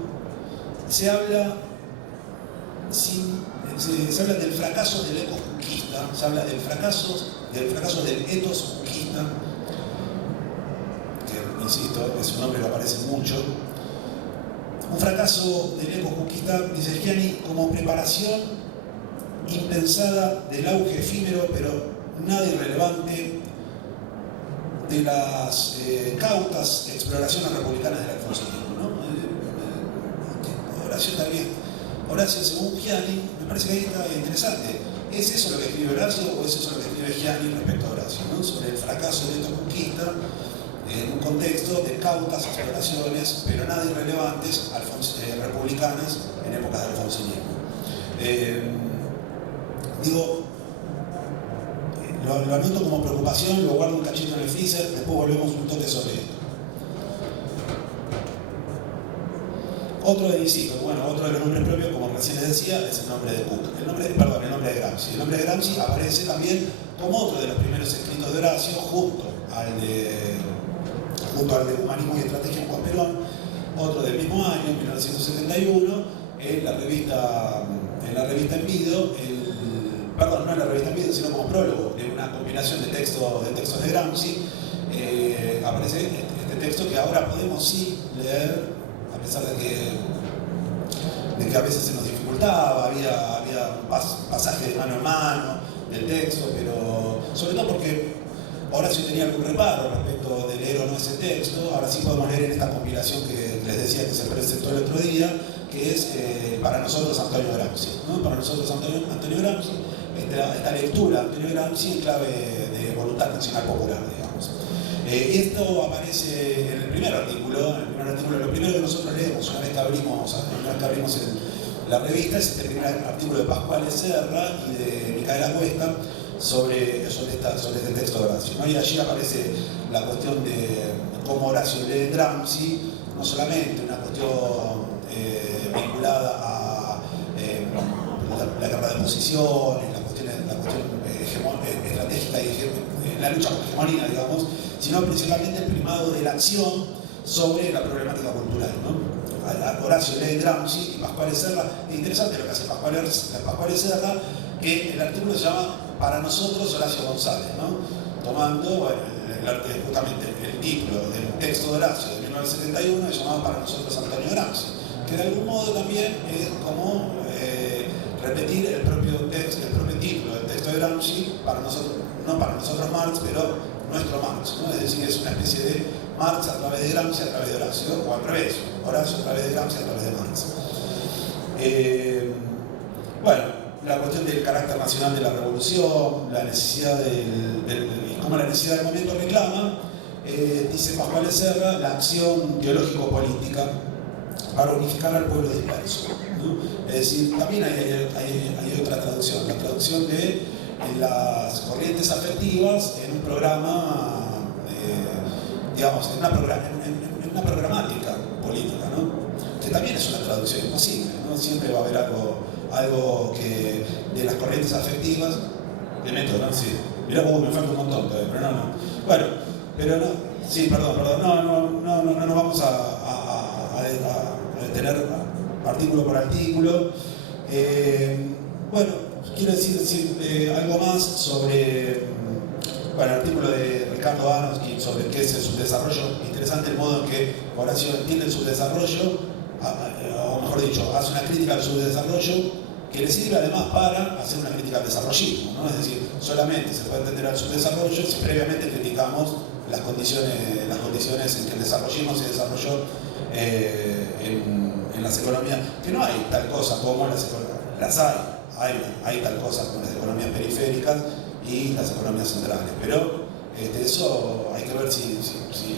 Se habla del fracaso del ethos conquista, se habla del fracaso del ethos conquista, que, insisto, es un nombre que aparece mucho. Un fracaso del ethos conquista, dice Gianni, como preparación impensada del auge efímero, pero nada irrelevante, de las cautas exploraciones republicanas del alfonsinismo, ¿no? Horacio, según Gianni, me parece que ahí está interesante. ¿Es eso lo que escribe Horacio o es eso lo que escribe Gianni respecto a Horacio, ¿no? Sobre el fracaso del ethos conquista en un contexto de cautas exploraciones, pero nada irrelevantes, republicanas en épocas de alfonsinismo. Lo anoto como preocupación, lo guardo un cachito en el freezer, después volvemos un toque sobre esto. Otro de los nombres propios, como recién les decía, es el nombre de Cook. El nombre de Gramsci. El nombre de Gramsci aparece también como otro de los primeros escritos de Horacio, junto al de Humanismo y Estrategia en Juan Perón, otro del mismo año, 1971, en la revista Envido, no en la revista Envido, sino como prólogo de una combinación de textos de Gramsci, aparece este texto que ahora podemos sí leer, a pesar de que a veces se nos dificultaba, había pasajes de mano en mano del texto, pero sobre todo porque Horacio tenía algún reparo respecto de leer o no ese texto. Ahora sí podemos leer en esta compilación que les decía que se presentó el otro día, que es para nosotros Antonio Gramsci, ¿no? Para nosotros Antonio Gramsci, esta lectura de Antonio Gramsci en clave de voluntad nacional popular, digamos. Esto aparece en el primer artículo. Lo primero que nosotros leemos una vez que abrimos la revista es este primer artículo de Pascual Serra y de Micaela Cuesta sobre este texto de Horacio, ¿no? Y allí aparece la cuestión de cómo Horacio lee Gramsci, no solamente una cuestión vinculada a la guerra de posiciones, la cuestión estratégica y la lucha con hegemonía, digamos, sino principalmente el primado de la acción sobre la problemática cultural, ¿no? Horacio lee Gramsci y Pascual Serra. Es interesante lo que hace Pascual Serra, que el artículo se llama Para nosotros Horacio González, ¿no? Tomando justamente el título del texto de Horacio de 1971, llamado Para nosotros Antonio Gramsci, que de algún modo también es como repetir el propio título del texto de Gramsci, para nosotros, no para nosotros Marx, pero nuestro Marx, ¿no? Es decir, es una especie de Marx a través de Gramsci, a través de Horacio, o al revés, Horacio a través de Gramsci, a través de Marx. Bueno, la cuestión del carácter nacional de la revolución, la necesidad cómo la necesidad del momento reclama, dice Pascual Serra, la acción teológico-política para unificar al pueblo disperso, ¿no? Es decir, también hay otra traducción, la traducción de las corrientes afectivas en un programa, digamos, en una programática política, ¿no? Que también es una traducción imposible, ¿no? Siempre va a haber algo que de las corrientes afectivas, le meto, ¿no? Sí. Mirá, me falta un montón todavía, pero no. Bueno, pero no, sí, perdón, no vamos a detener artículo por artículo. Bueno, quiero decir algo más sobre el artículo de Ricardo Anoskin sobre qué es el subdesarrollo. Interesante el modo en que Horacio entiende el subdesarrollo, o mejor dicho, hace una crítica al subdesarrollo que le sirve además para hacer una crítica al desarrollismo, ¿no? Es decir, solamente se puede entender al subdesarrollo si previamente criticamos las condiciones en que el desarrollismo se desarrolló en las economías, que no hay tal cosa como las hay tal cosa como las economías periféricas y las economías centrales, pero eso hay que ver si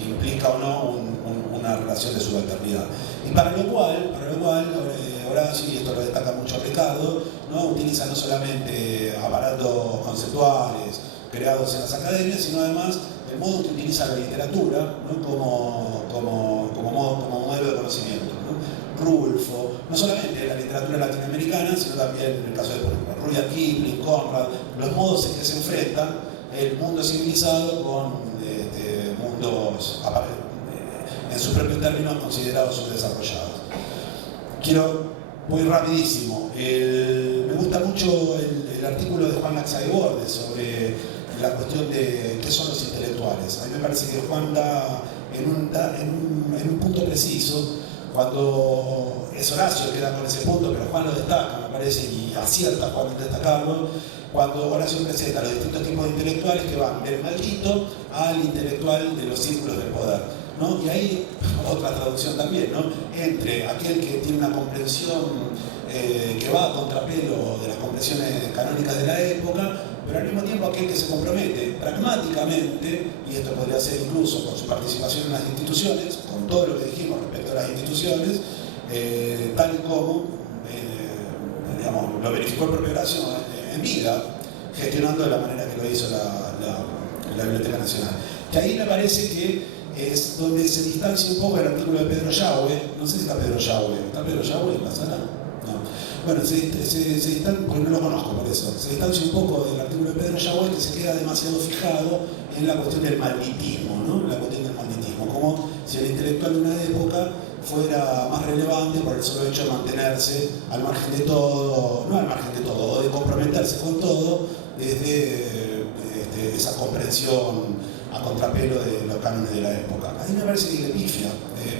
implica o no una relación de subalternidad. Y para lo cual Horacio, y esto lo destaca mucho Ricardo, ¿no? Utiliza no solamente aparatos conceptuales creados en las academias, sino además el modo que utiliza la literatura, ¿no? como modelo de conocimiento, ¿no? Rulfo, no solamente la literatura latinoamericana, sino también en el caso de Rudyard Kipling, Conrad, los modos en que se enfrentan el mundo civilizado con mundos en sus propios términos considerados subdesarrollados. Voy rapidísimo. Me gusta mucho el artículo de Juan Laxaiborde sobre la cuestión de qué son los intelectuales. A mí me parece que Juan da en un punto preciso, cuando es Horacio que da con ese punto, pero Juan lo destaca, me parece, y acierta Juan en destacarlo, cuando Horacio presenta los distintos tipos de intelectuales que van del maldito al intelectual de los círculos del poder, ¿no? Y ahí otra traducción también, ¿no? Entre aquel que tiene una comprensión que va a contrapelo de las comprensiones canónicas de la época, pero al mismo tiempo aquel que se compromete pragmáticamente, y esto podría ser incluso con su participación en las instituciones, con todo lo que dijimos respecto a las instituciones, tal y como digamos, lo verificó el propio Horacio en vida, gestionando de la manera que lo hizo la Biblioteca Nacional. Que ahí me parece que es donde se distancia un poco el artículo de Pedro Yahweh. No sé si está Pedro Yahweh. ¿Está Pedro Yahweh en la sala? No. Bueno, se distancia, porque no lo conozco por eso, se distancia un poco del artículo de Pedro Yahweh, que se queda demasiado fijado en la cuestión del malditismo, ¿no? La cuestión del malditismo, como si el intelectual de una época fuera más relevante por el solo hecho de mantenerse al margen de todo, no al margen de todo, o de comprometerse con todo desde esa comprensión a contrapelo de los cánones de la época. A mí me parece que le pifia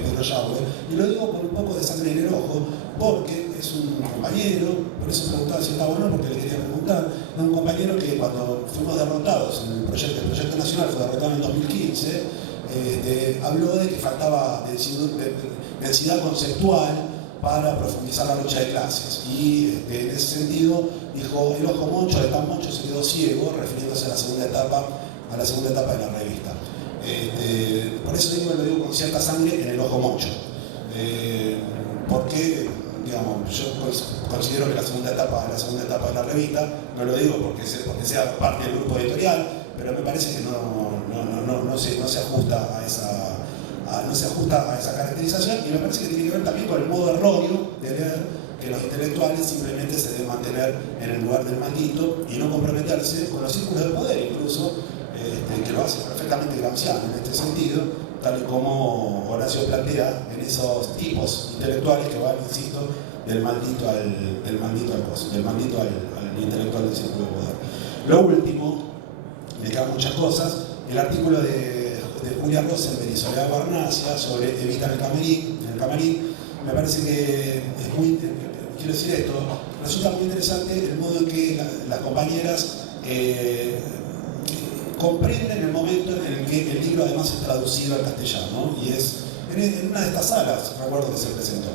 Pedro Yahweh, y lo digo con un poco de sangre en el ojo, porque es un compañero, por eso preguntaba si estaba o no, porque le quería preguntar, es un compañero que cuando fuimos derrotados en el proyecto nacional, fue derrotado en el 2015, habló de que faltaba densidad conceptual para profundizar la lucha de clases, y en ese sentido dijo: el ojo mocho de tan mocho se quedó ciego, refiriéndose a la segunda etapa a la segunda etapa de la revista. Por eso lo digo con cierta sangre en el ojo mocho. Porque, digamos, yo considero que la segunda etapa de la revista, no lo digo porque sea parte del grupo editorial, pero me parece que no se ajusta a esa caracterización, y me parece que tiene que ver también con el modo erróneo de leer, que los intelectuales simplemente se deben mantener en el lugar del maldito y no comprometerse con los círculos de poder, incluso, que lo hace perfectamente Gramsciano en este sentido, tal y como Horacio plantea en esos tipos intelectuales que van, insisto, del maldito al intelectual del círculo de poder. Lo último, me quedan muchas cosas, el artículo de Julia Rosenberg y Soledad Barnacia sobre Evita en el camarín, me parece que es muy, quiero decir esto, resulta muy interesante el modo en que las compañeras comprenden el momento en el que el libro además es traducido al castellano, y es en una de estas salas, recuerdo que se presentó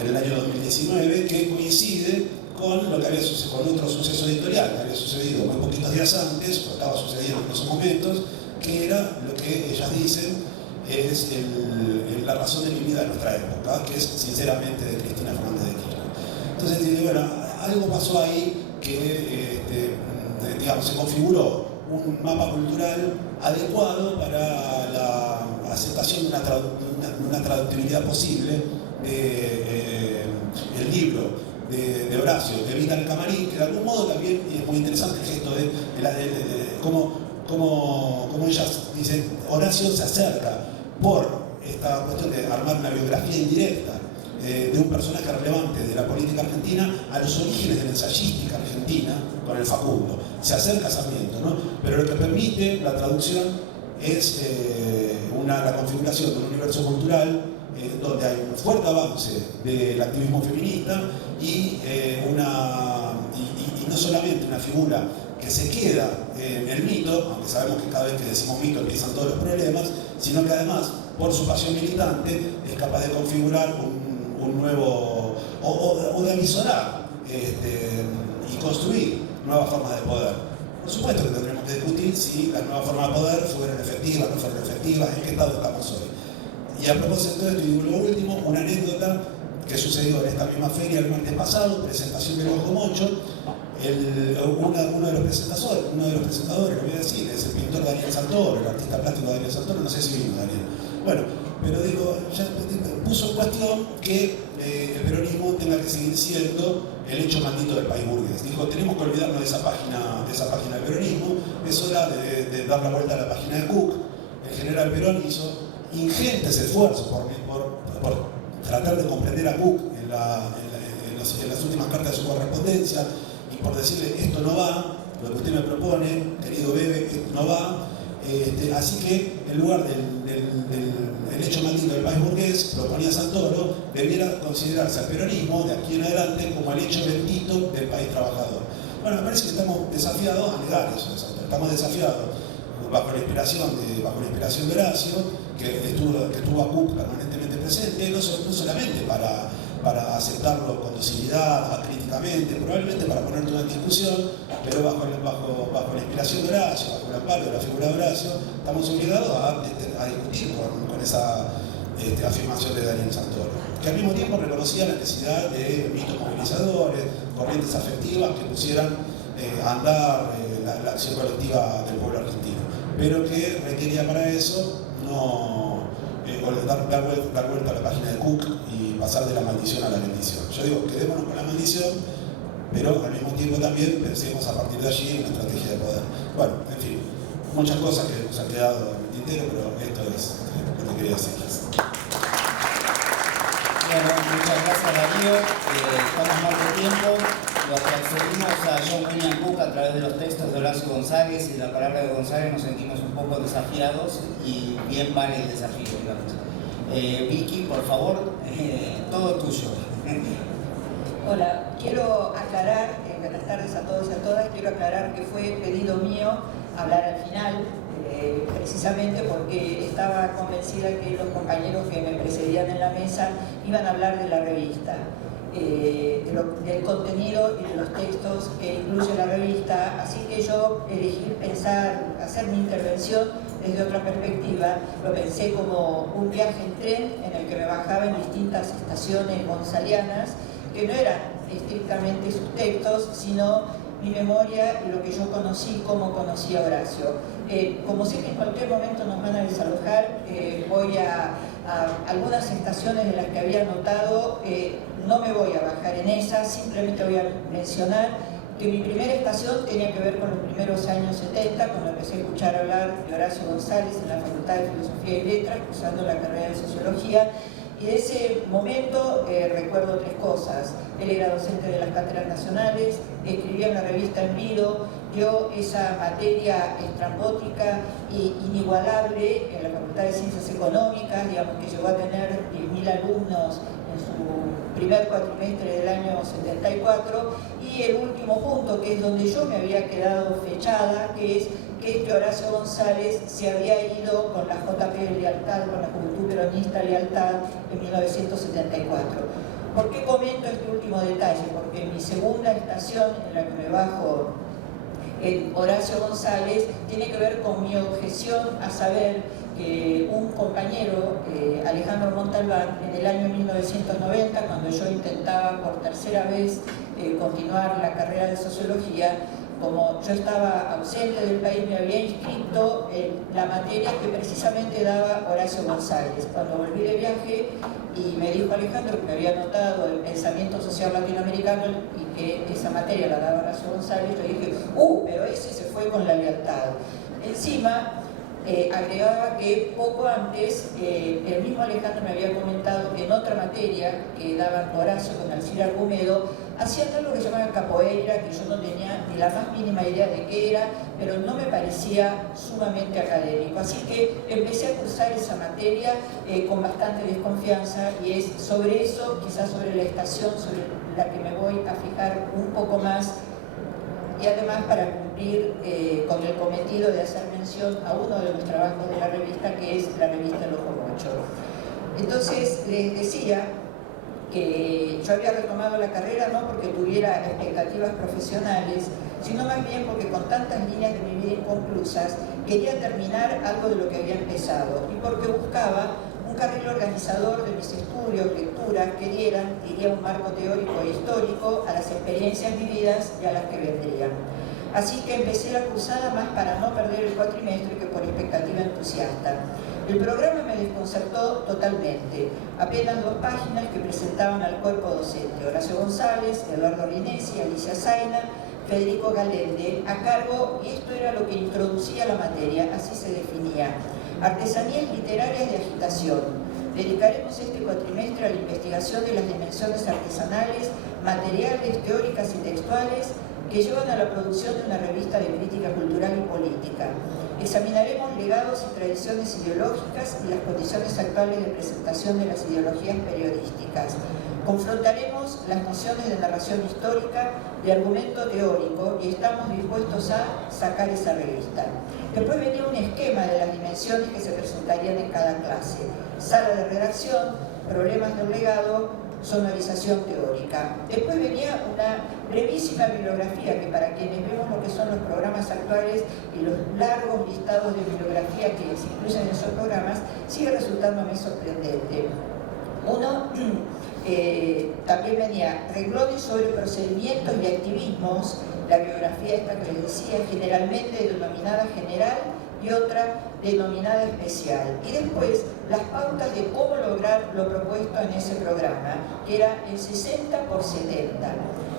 en el año 2019, que coincide con lo que había sucedido, con otro suceso editorial que había sucedido muy poquitos días antes, o estaba sucediendo en esos momentos, que era lo que ellas dicen es la razón de mi vida de nuestra época, que es sinceramente de Cristina Fernández de Kirchner. Entonces, bueno, algo pasó ahí que, digamos, se configuró un mapa cultural adecuado para la aceptación de una traductibilidad posible del libro de Horacio, de Evita en el camarín, que de algún modo también es muy interesante el gesto de cómo ellas dicen, Horacio se acerca por esta cuestión de armar una biografía indirecta de un personaje relevante de la política argentina a los orígenes de la ensayística argentina con el Facundo. Se acerca a Sarmiento, ¿no? Pero lo que permite la traducción es la configuración de un universo cultural donde hay un fuerte avance del activismo feminista y no solamente una figura que se queda en el mito, aunque sabemos que cada vez que decimos mito empiezan todos los problemas, sino que además, por su pasión militante, es capaz de configurar un nuevo, o de avisorar y construir nuevas formas de poder. Por supuesto que tendremos que discutir si las nuevas formas de poder fueron efectivas, no fueron efectivas, en qué estado estamos hoy. Y a propósito de esto, y digo lo último, una anécdota que sucedió en esta misma feria el martes pasado, presentación del Ojo Mocho. Uno de los presentadores, lo voy a decir, es el pintor Daniel Santoro, el artista plástico Daniel Santoro, no sé si vino Daniel. Bueno, pero digo, ya puso en cuestión que el peronismo tenga que seguir siendo el hecho maldito del país burgués. Dijo, tenemos que olvidarnos de esa página del peronismo, es hora de dar la vuelta a la página de Cook. El general Perón hizo ingentes esfuerzos por tratar de comprender a Cook en las últimas cartas de su correspondencia, y por decirle, esto no va, lo que usted me propone, querido Bebe, esto no va. Así que en lugar del hecho maldito del país burgués, proponía Santoro, debiera considerarse al peronismo de aquí en adelante como el hecho bendito del país trabajador. Bueno, me parece que estamos desafiados a negar eso de Santoro. Estamos desafiados bajo la inspiración de Horacio, que tuvo a Cook permanentemente presente, no solamente para aceptarlo con docilidad, críticamente, probablemente para poner todo en discusión, pero bajo la inspiración de Horacio, bajo el amparo de la figura de Horacio, estamos obligados a discutir con esa afirmación de Daniel Santoro, que al mismo tiempo reconocía la necesidad de mitos movilizadores, corrientes afectivas que pusieran a andar la acción colectiva del pueblo argentino, pero que requería para eso dar vuelta a la página de Cook y pasar de la maldición a la bendición. Yo digo, quedémonos con la maldición, pero al mismo tiempo también pensemos a partir de allí en una estrategia de poder. Bueno, en fin, muchas cosas que nos han quedado en el tintero, pero esto es lo que quería decirles. Bueno, muchas gracias Darío. Estamos mal de tiempo. Los que accedimos a John William Cook a través de los textos de Horacio González y la palabra de González nos sentimos un poco desafiados y bien vale el desafío, digamos. Vicky, por favor, todo tuyo. Hola, quiero aclarar, buenas tardes a todos y a todas, quiero aclarar que fue pedido mío hablar al final, precisamente porque estaba convencida que los compañeros que me precedían en la mesa iban a hablar de la revista. del contenido y de los textos que incluye la revista, así que yo elegí hacer mi intervención desde otra perspectiva. Lo pensé como un viaje en tren en el que me bajaba en distintas estaciones gonzalianas, que no eran estrictamente sus textos, sino mi memoria y lo que yo conocí, cómo conocí a Horacio. Como sé que en cualquier momento nos van a desalojar, voy a algunas estaciones de las que había anotado, no me voy a bajar en esas, simplemente voy a mencionar que mi primera estación tenía que ver con los primeros años 70, cuando empecé a escuchar hablar de Horacio González en la Facultad de Filosofía y Letras, cursando la carrera de Sociología. Y de ese momento recuerdo tres cosas. Él era docente de las cátedras nacionales, escribía en la revista Envido, dio esa materia estrambótica e inigualable en la Facultad de Ciencias Económicas, digamos que llegó a tener 10.000 alumnos en su primer cuatrimestre del año 74, y el último punto, que es donde yo me había quedado fechada, que es que Horacio González se había ido con la JP Lealtad, con la Juventud Peronista Lealtad, en 1974. ¿Por qué comento este último detalle? Porque mi segunda estación en la que me bajo en Horacio González tiene que ver con mi objeción a saber que un compañero, Alejandro Montalbán, en el año 1990, cuando yo intentaba por tercera vez continuar la carrera de Sociología, como yo estaba ausente del país, me había inscrito en la materia que precisamente daba Horacio González. Cuando volví de viaje y me dijo Alejandro que me había anotado el pensamiento social latinoamericano y que esa materia la daba Horacio González, yo dije, pero ese se fue con la lealtad. Encima, agregaba que poco antes el mismo Alejandro me había comentado que en otra materia que daban Horacio con Alcira Argumedo hacían algo que se llamaba capoeira, que yo no tenía ni la más mínima idea de qué era, pero no me parecía sumamente académico. Así que empecé a cursar esa materia con bastante desconfianza, y es sobre eso, quizás sobre la estación sobre la que me voy a fijar un poco más, y además para cumplir con el cometido de hacer mención a uno de los trabajos de la revista, que es la revista El Ojo Mocho. Entonces les decía que yo había retomado la carrera no porque tuviera expectativas profesionales, sino más bien porque con tantas líneas de mi vida inconclusas quería terminar algo de lo que había empezado, y porque buscaba un carril organizador de mis estudios, lecturas, que dieran, diría, un marco teórico e histórico a las experiencias vividas y a las que vendrían. Así que empecé la cursada más para no perder el cuatrimestre que por expectativa entusiasta. El programa me desconcertó totalmente. Apenas 2 páginas que presentaban al cuerpo docente: Horacio González, Eduardo Rinesi, Alicia Zaina, Federico Galende, a cargo, y esto era lo que introducía la materia, así se definía: artesanías literarias de agitación. Dedicaremos este cuatrimestre a la investigación de las dimensiones artesanales, materiales, teóricas y textuales que llevan a la producción de una revista de crítica cultural y política. Examinaremos legados y tradiciones ideológicas y las condiciones actuales de presentación de las ideologías periodísticas. Confrontaremos las nociones de narración histórica, de argumento teórico, y estamos dispuestos a sacar esa revista. Después venía un esquema de las dimensiones que se presentarían en cada clase: sala de redacción, problemas del legado, sonorización teórica. Después venía una brevísima bibliografía que, para quienes vemos lo que son los programas actuales y los largos listados de bibliografía que se incluyen en esos programas, sigue resultándome sorprendente. Uno, también venía renglones sobre procedimientos y activismos, la biografía esta que les decía, generalmente denominada general, y otra denominada especial. Y después las pautas de cómo lograr lo propuesto en ese programa, que era el 60 por 70.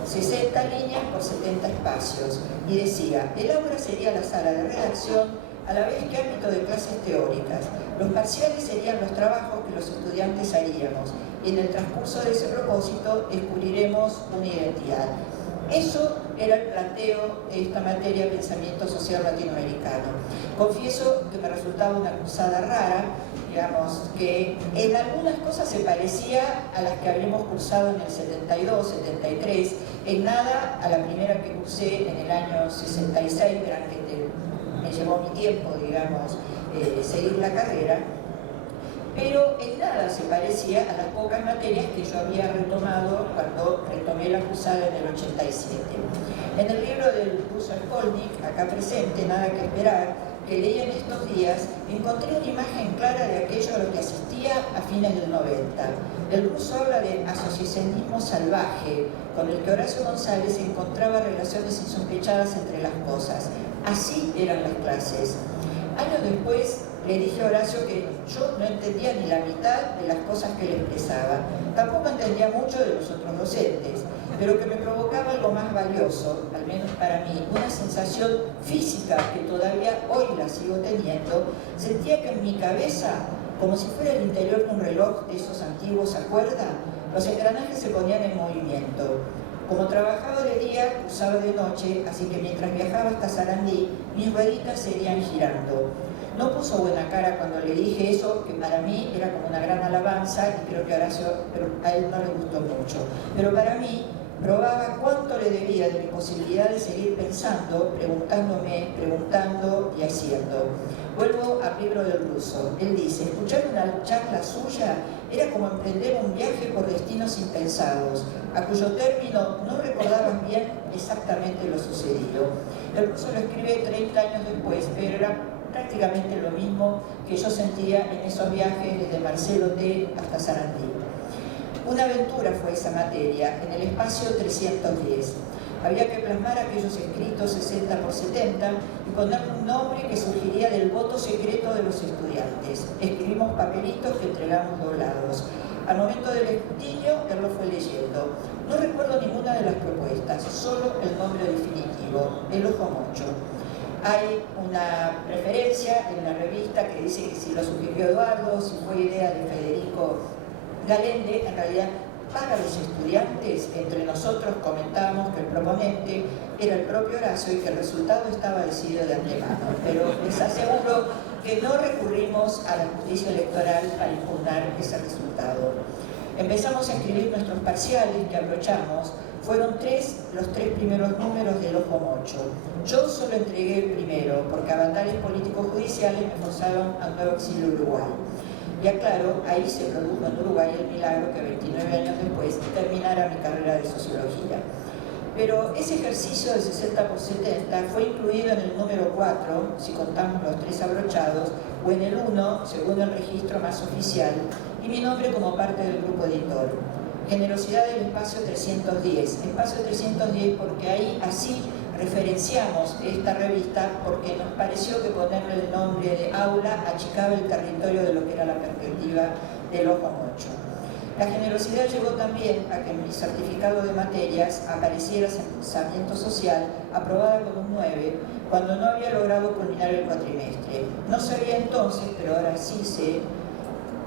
60 líneas por 70 espacios. Y decía, el aula sería la sala de redacción, a la vez que ámbito de clases teóricas. Los parciales serían los trabajos que los estudiantes haríamos. Y en el transcurso de ese propósito descubriremos una identidad. Eso era el planteo de esta materia, pensamiento social latinoamericano. Confieso que me resultaba una cursada rara, digamos, que en algunas cosas se parecía a las que habíamos cursado en el 72, 73, en nada a la primera que cursé en el año 66, gran que me llevó mi tiempo, digamos, seguir la carrera. pero en nada se parecía a las pocas materias que yo había retomado cuando retomé la cursada en el 87. En el libro del ruso Skolnik, acá presente, Nada que esperar, que leí en estos días, encontré una imagen clara de aquello a lo que asistía a fines del 90. El ruso habla de asociacionismo salvaje, con el que Horacio González encontraba relaciones insospechadas entre las cosas. Así eran las clases. Años después le dije a Horacio que yo no entendía ni la mitad de las cosas que él expresaba. Tampoco entendía mucho de los otros docentes, pero que me provocaba algo más valioso, al menos para mí, una sensación física que todavía hoy la sigo teniendo. Sentía que en mi cabeza, como si fuera el interior de un reloj de esos antiguos a cuerda, los engranajes se ponían en movimiento. Como trabajaba de día, usaba de noche, así que mientras viajaba hasta Sarandí, mis rueditas seguían girando. No puso buena cara cuando le dije eso, que para mí era como una gran alabanza, y creo que a Horacio, pero a él no le gustó mucho. Pero para mí, probaba cuánto le debía de mi posibilidad de seguir pensando, preguntándome, preguntando y haciendo. Vuelvo al libro del ruso. Él dice, escuchar una charla suya era como emprender un viaje por destinos impensados, a cuyo término no recordabas bien exactamente lo sucedido. El ruso lo escribe 30 años después, pero era prácticamente lo mismo que yo sentía en esos viajes desde Marcelo T. hasta Sarandí. Una aventura fue esa materia, en el espacio 310. Había que plasmar aquellos escritos 60 por 70 y ponerle un nombre que surgiría del voto secreto de los estudiantes. Escribimos papelitos que entregamos doblados. Al momento del escrutinio, él lo fue leyendo. No recuerdo ninguna de las propuestas, solo el nombre definitivo, El Ojo Mocho. Hay una referencia en la revista que dice que si lo sugirió Eduardo, si fue idea de Federico Galende, en realidad para los estudiantes, entre nosotros comentábamos que el proponente era el propio Horacio y que el resultado estaba decidido de antemano, pero les aseguro que no recurrimos a la justicia electoral para impugnar ese resultado. Empezamos a escribir nuestros parciales que abrochamos. Fueron los tres primeros números del Ojo Mocho. Yo solo entregué el primero, porque avatares políticos judiciales me forzaron al nuevo exilio Uruguay. Y aclaro, ahí se produjo en Uruguay el milagro que 29 años después terminara mi carrera de sociología. Pero ese ejercicio de 60 por 70 fue incluido en el número 4, si contamos los 3 abrochados, o en el 1, según el registro más oficial, y mi nombre como parte del grupo editor. Generosidad del espacio 310. Espacio 310 porque ahí así referenciamos esta revista, porque nos pareció que ponerle el nombre de aula achicaba el territorio de lo que era la perspectiva del Ojo Mocho. La generosidad llegó también a que en mi certificado de materias apareciera Pensamiento Social, aprobada con un 9, cuando no había logrado culminar el cuatrimestre. No sabía entonces, pero ahora sí sé,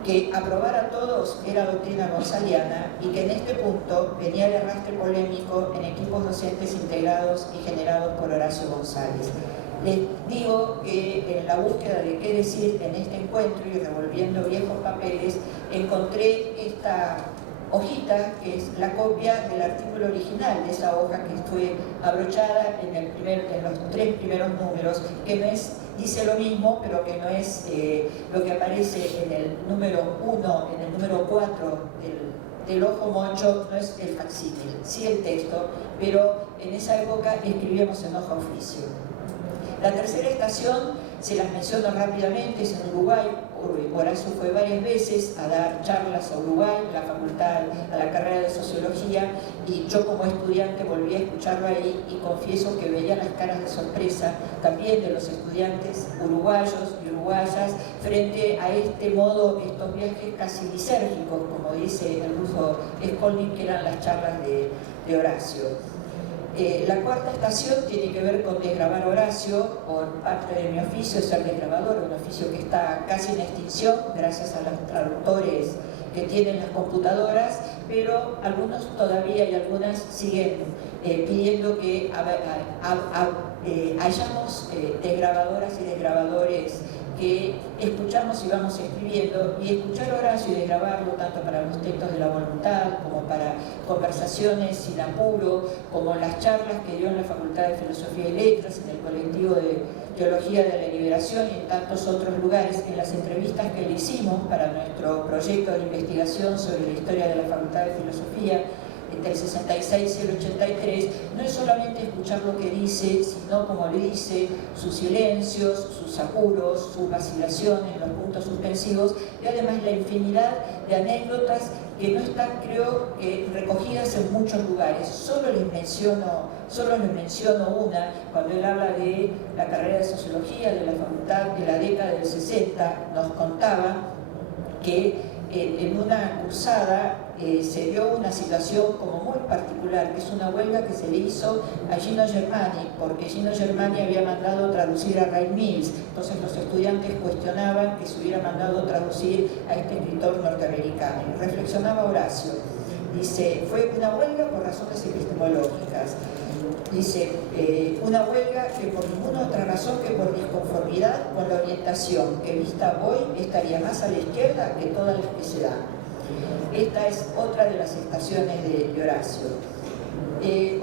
que aprobar a todos era doctrina gonzaliana y que en este punto venía el arrastre polémico en equipos docentes integrados y generados por Horacio González. Les digo que en la búsqueda de qué decir en este encuentro y revolviendo viejos papeles, encontré esta hojita que es la copia del artículo original de esa hoja que fue abrochada en los 3 primeros números, que no es, dice lo mismo, pero que no es lo que aparece en el número 1, en el número 4 del Ojo Mocho, no es el facsímil, sí el texto, pero en esa época escribíamos en hoja oficio. La tercera estación, se las menciono rápidamente, es en Uruguay. Horacio fue varias veces a dar charlas a Uruguay, a la facultad, a la carrera de sociología, y yo como estudiante volví a escucharlo ahí y confieso que veía las caras de sorpresa también de los estudiantes uruguayos y uruguayas frente a este modo, estos viajes casi lisérgicos, como dice el ruso Skolnik, que eran las charlas de Horacio. La cuarta estación tiene que ver con desgravar Horacio, por parte de mi oficio, ser desgrabador, un oficio que está casi en extinción gracias a los traductores que tienen las computadoras, pero algunos todavía y algunas siguen pidiendo que hayamos desgrabadoras y desgrabadores que escuchamos y vamos escribiendo, y escuchar Horacio y desgrabarlo tanto para los textos de la voluntad como para conversaciones sin apuro, como las charlas que dio en la Facultad de Filosofía y Letras, en el colectivo de Teología de la Liberación y en tantos otros lugares, en las entrevistas que le hicimos para nuestro proyecto de investigación sobre la historia de la Facultad de Filosofía, entre el 66 y el 83, no es solamente escuchar lo que dice, sino como le dice, sus silencios, sus apuros, sus vacilaciones, los puntos suspensivos y además la infinidad de anécdotas que no están, creo, recogidas en muchos lugares. Solo les menciono una, cuando él habla de la carrera de Sociología de la Facultad de la década del 60, nos contaba que en una cursada se dio una situación como muy particular, que es una huelga que se le hizo a Gino Germani, porque Gino Germani había mandado traducir a Ray Mills. Entonces los estudiantes cuestionaban que se hubiera mandado traducir a este escritor norteamericano. Y reflexionaba Horacio. Dice, fue una huelga por razones epistemológicas. Dice, una huelga que por ninguna otra razón que por disconformidad con la orientación que vista hoy estaría más a la izquierda que todas las que se dan. Esta es otra de las estaciones de Horacio.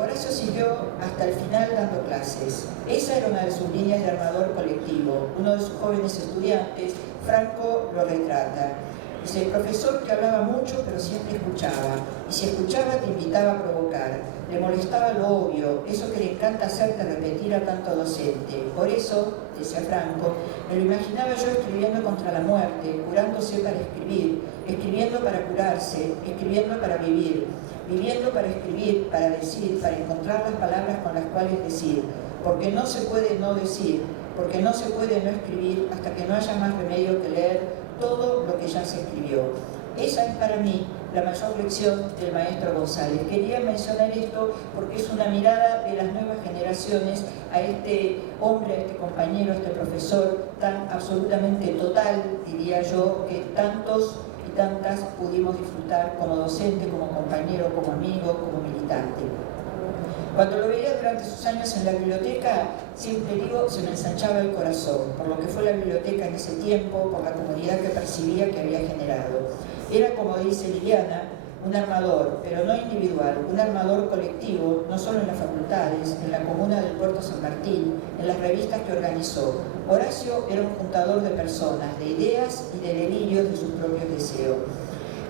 Horacio siguió hasta el final dando clases. Esa era una de sus líneas de armador colectivo. Uno de sus jóvenes estudiantes, Franco, lo retrata. Dice, el profesor que hablaba mucho pero siempre escuchaba, y si escuchaba te invitaba a provocar, le molestaba lo obvio, eso que le encanta hacerte repetir a tanto docente. Por eso, decía Franco, me lo imaginaba yo escribiendo contra la muerte, curándose para escribir, escribiendo para curarse, escribiendo para vivir, viviendo para escribir, para decir, para encontrar las palabras con las cuales decir, porque no se puede no decir, porque no se puede no escribir hasta que no haya más remedio que leer todo lo que ya se escribió. Esa es para mí la mayor lección del maestro González. Quería mencionar esto porque es una mirada de las nuevas generaciones a este hombre, a este compañero, a este profesor tan absolutamente total, diría yo, que tantos y tantas pudimos disfrutar como docente, como compañero, como amigo, como militante. Cuando lo veía durante sus años en la biblioteca, siempre digo, se me ensanchaba el corazón, por lo que fue la biblioteca en ese tiempo, por la comunidad que percibía que había generado. Era, como dice Liliana, un armador, pero no individual, un armador colectivo, no solo en las facultades, en la comuna del Puerto San Martín, en las revistas que organizó. Horacio era un juntador de personas, de ideas y de delirios de sus propios deseos.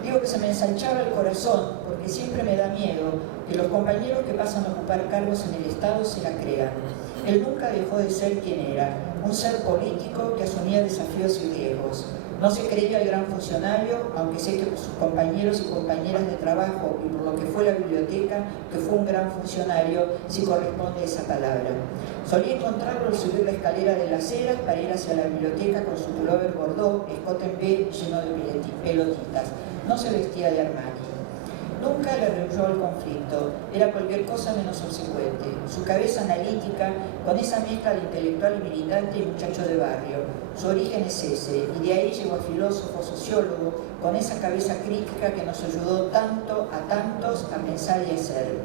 Digo que se me ensanchaba el corazón porque siempre me da miedo que los compañeros que pasan a ocupar cargos en el Estado se la crean. Él nunca dejó de ser quien era, un ser político que asumía desafíos y riesgos. No se creía el gran funcionario, aunque sé que sus compañeros y compañeras de trabajo, y por lo que fue la biblioteca, que fue un gran funcionario, sí corresponde esa palabra. Solía encontrarlo al subir la escalera de las Heras para ir hacia la biblioteca con su pullover bordó, escote en B lleno de pelotitas. No se vestía de Armani. Nunca le rehuyó al conflicto, era cualquier cosa menos obsecuente. Su cabeza analítica, con esa mezcla de intelectual y militante y muchacho de barrio. Su origen es ese, y de ahí llegó a filósofo, sociólogo, con esa cabeza crítica que nos ayudó tanto a tantos a pensar y a ser.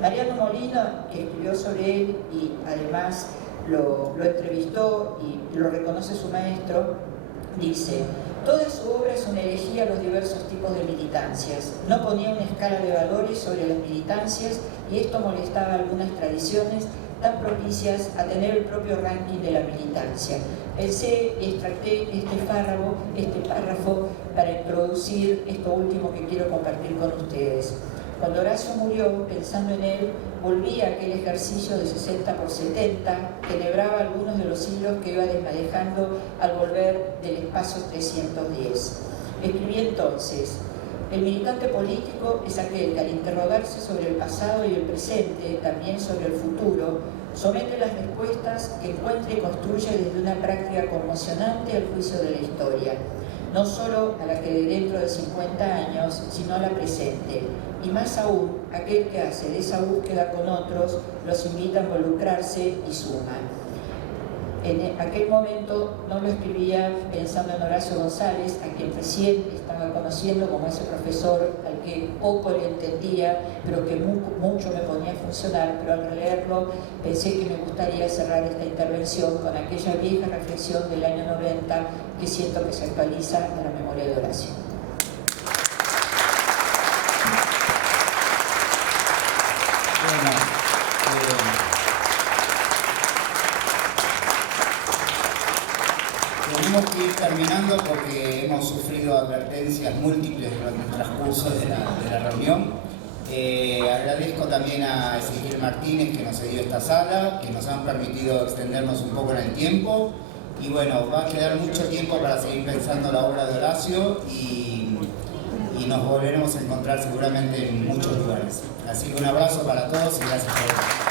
Mariano Molina, que escribió sobre él y además lo entrevistó y lo reconoce su maestro, dice: toda su obra es una elegía a los diversos tipos de militancias. No ponía una escala de valores sobre las militancias y esto molestaba algunas tradiciones tan propicias a tener el propio ranking de la militancia. Pensé y extracté este párrafo para introducir esto último que quiero compartir con ustedes. Cuando Horacio murió, pensando en él, volví a aquel ejercicio de 60 por 70, que enhebraba algunos de los hilos que iba desmadejando al volver del espacio 310. Escribí entonces: el militante político es aquel que al interrogarse sobre el pasado y el presente, también sobre el futuro, somete las respuestas que encuentra y construye desde una práctica conmocionante al juicio de la historia, no solo a la que de dentro de 50 años, sino a la presente. Y más aún, aquel que hace de esa búsqueda con otros, los invita a involucrarse y suma. En aquel momento no lo escribía pensando en Horacio González, a quien recién estaba conociendo como ese profesor al que poco le entendía, pero que mucho me ponía a funcionar, pero al releerlo pensé que me gustaría cerrar esta intervención con aquella vieja reflexión del año 90 que siento que se actualiza a la memoria de Horacio. tenemos que ir terminando porque hemos sufrido advertencias múltiples durante el transcurso de la reunión. Agradezco también a Ezequiel Martínez que nos cedió esta sala, que nos han permitido extendernos un poco en el tiempo. Y bueno, va a quedar mucho tiempo para seguir pensando la obra de Horacio y nos volveremos a encontrar seguramente en muchos lugares. Así que un abrazo para todos y gracias por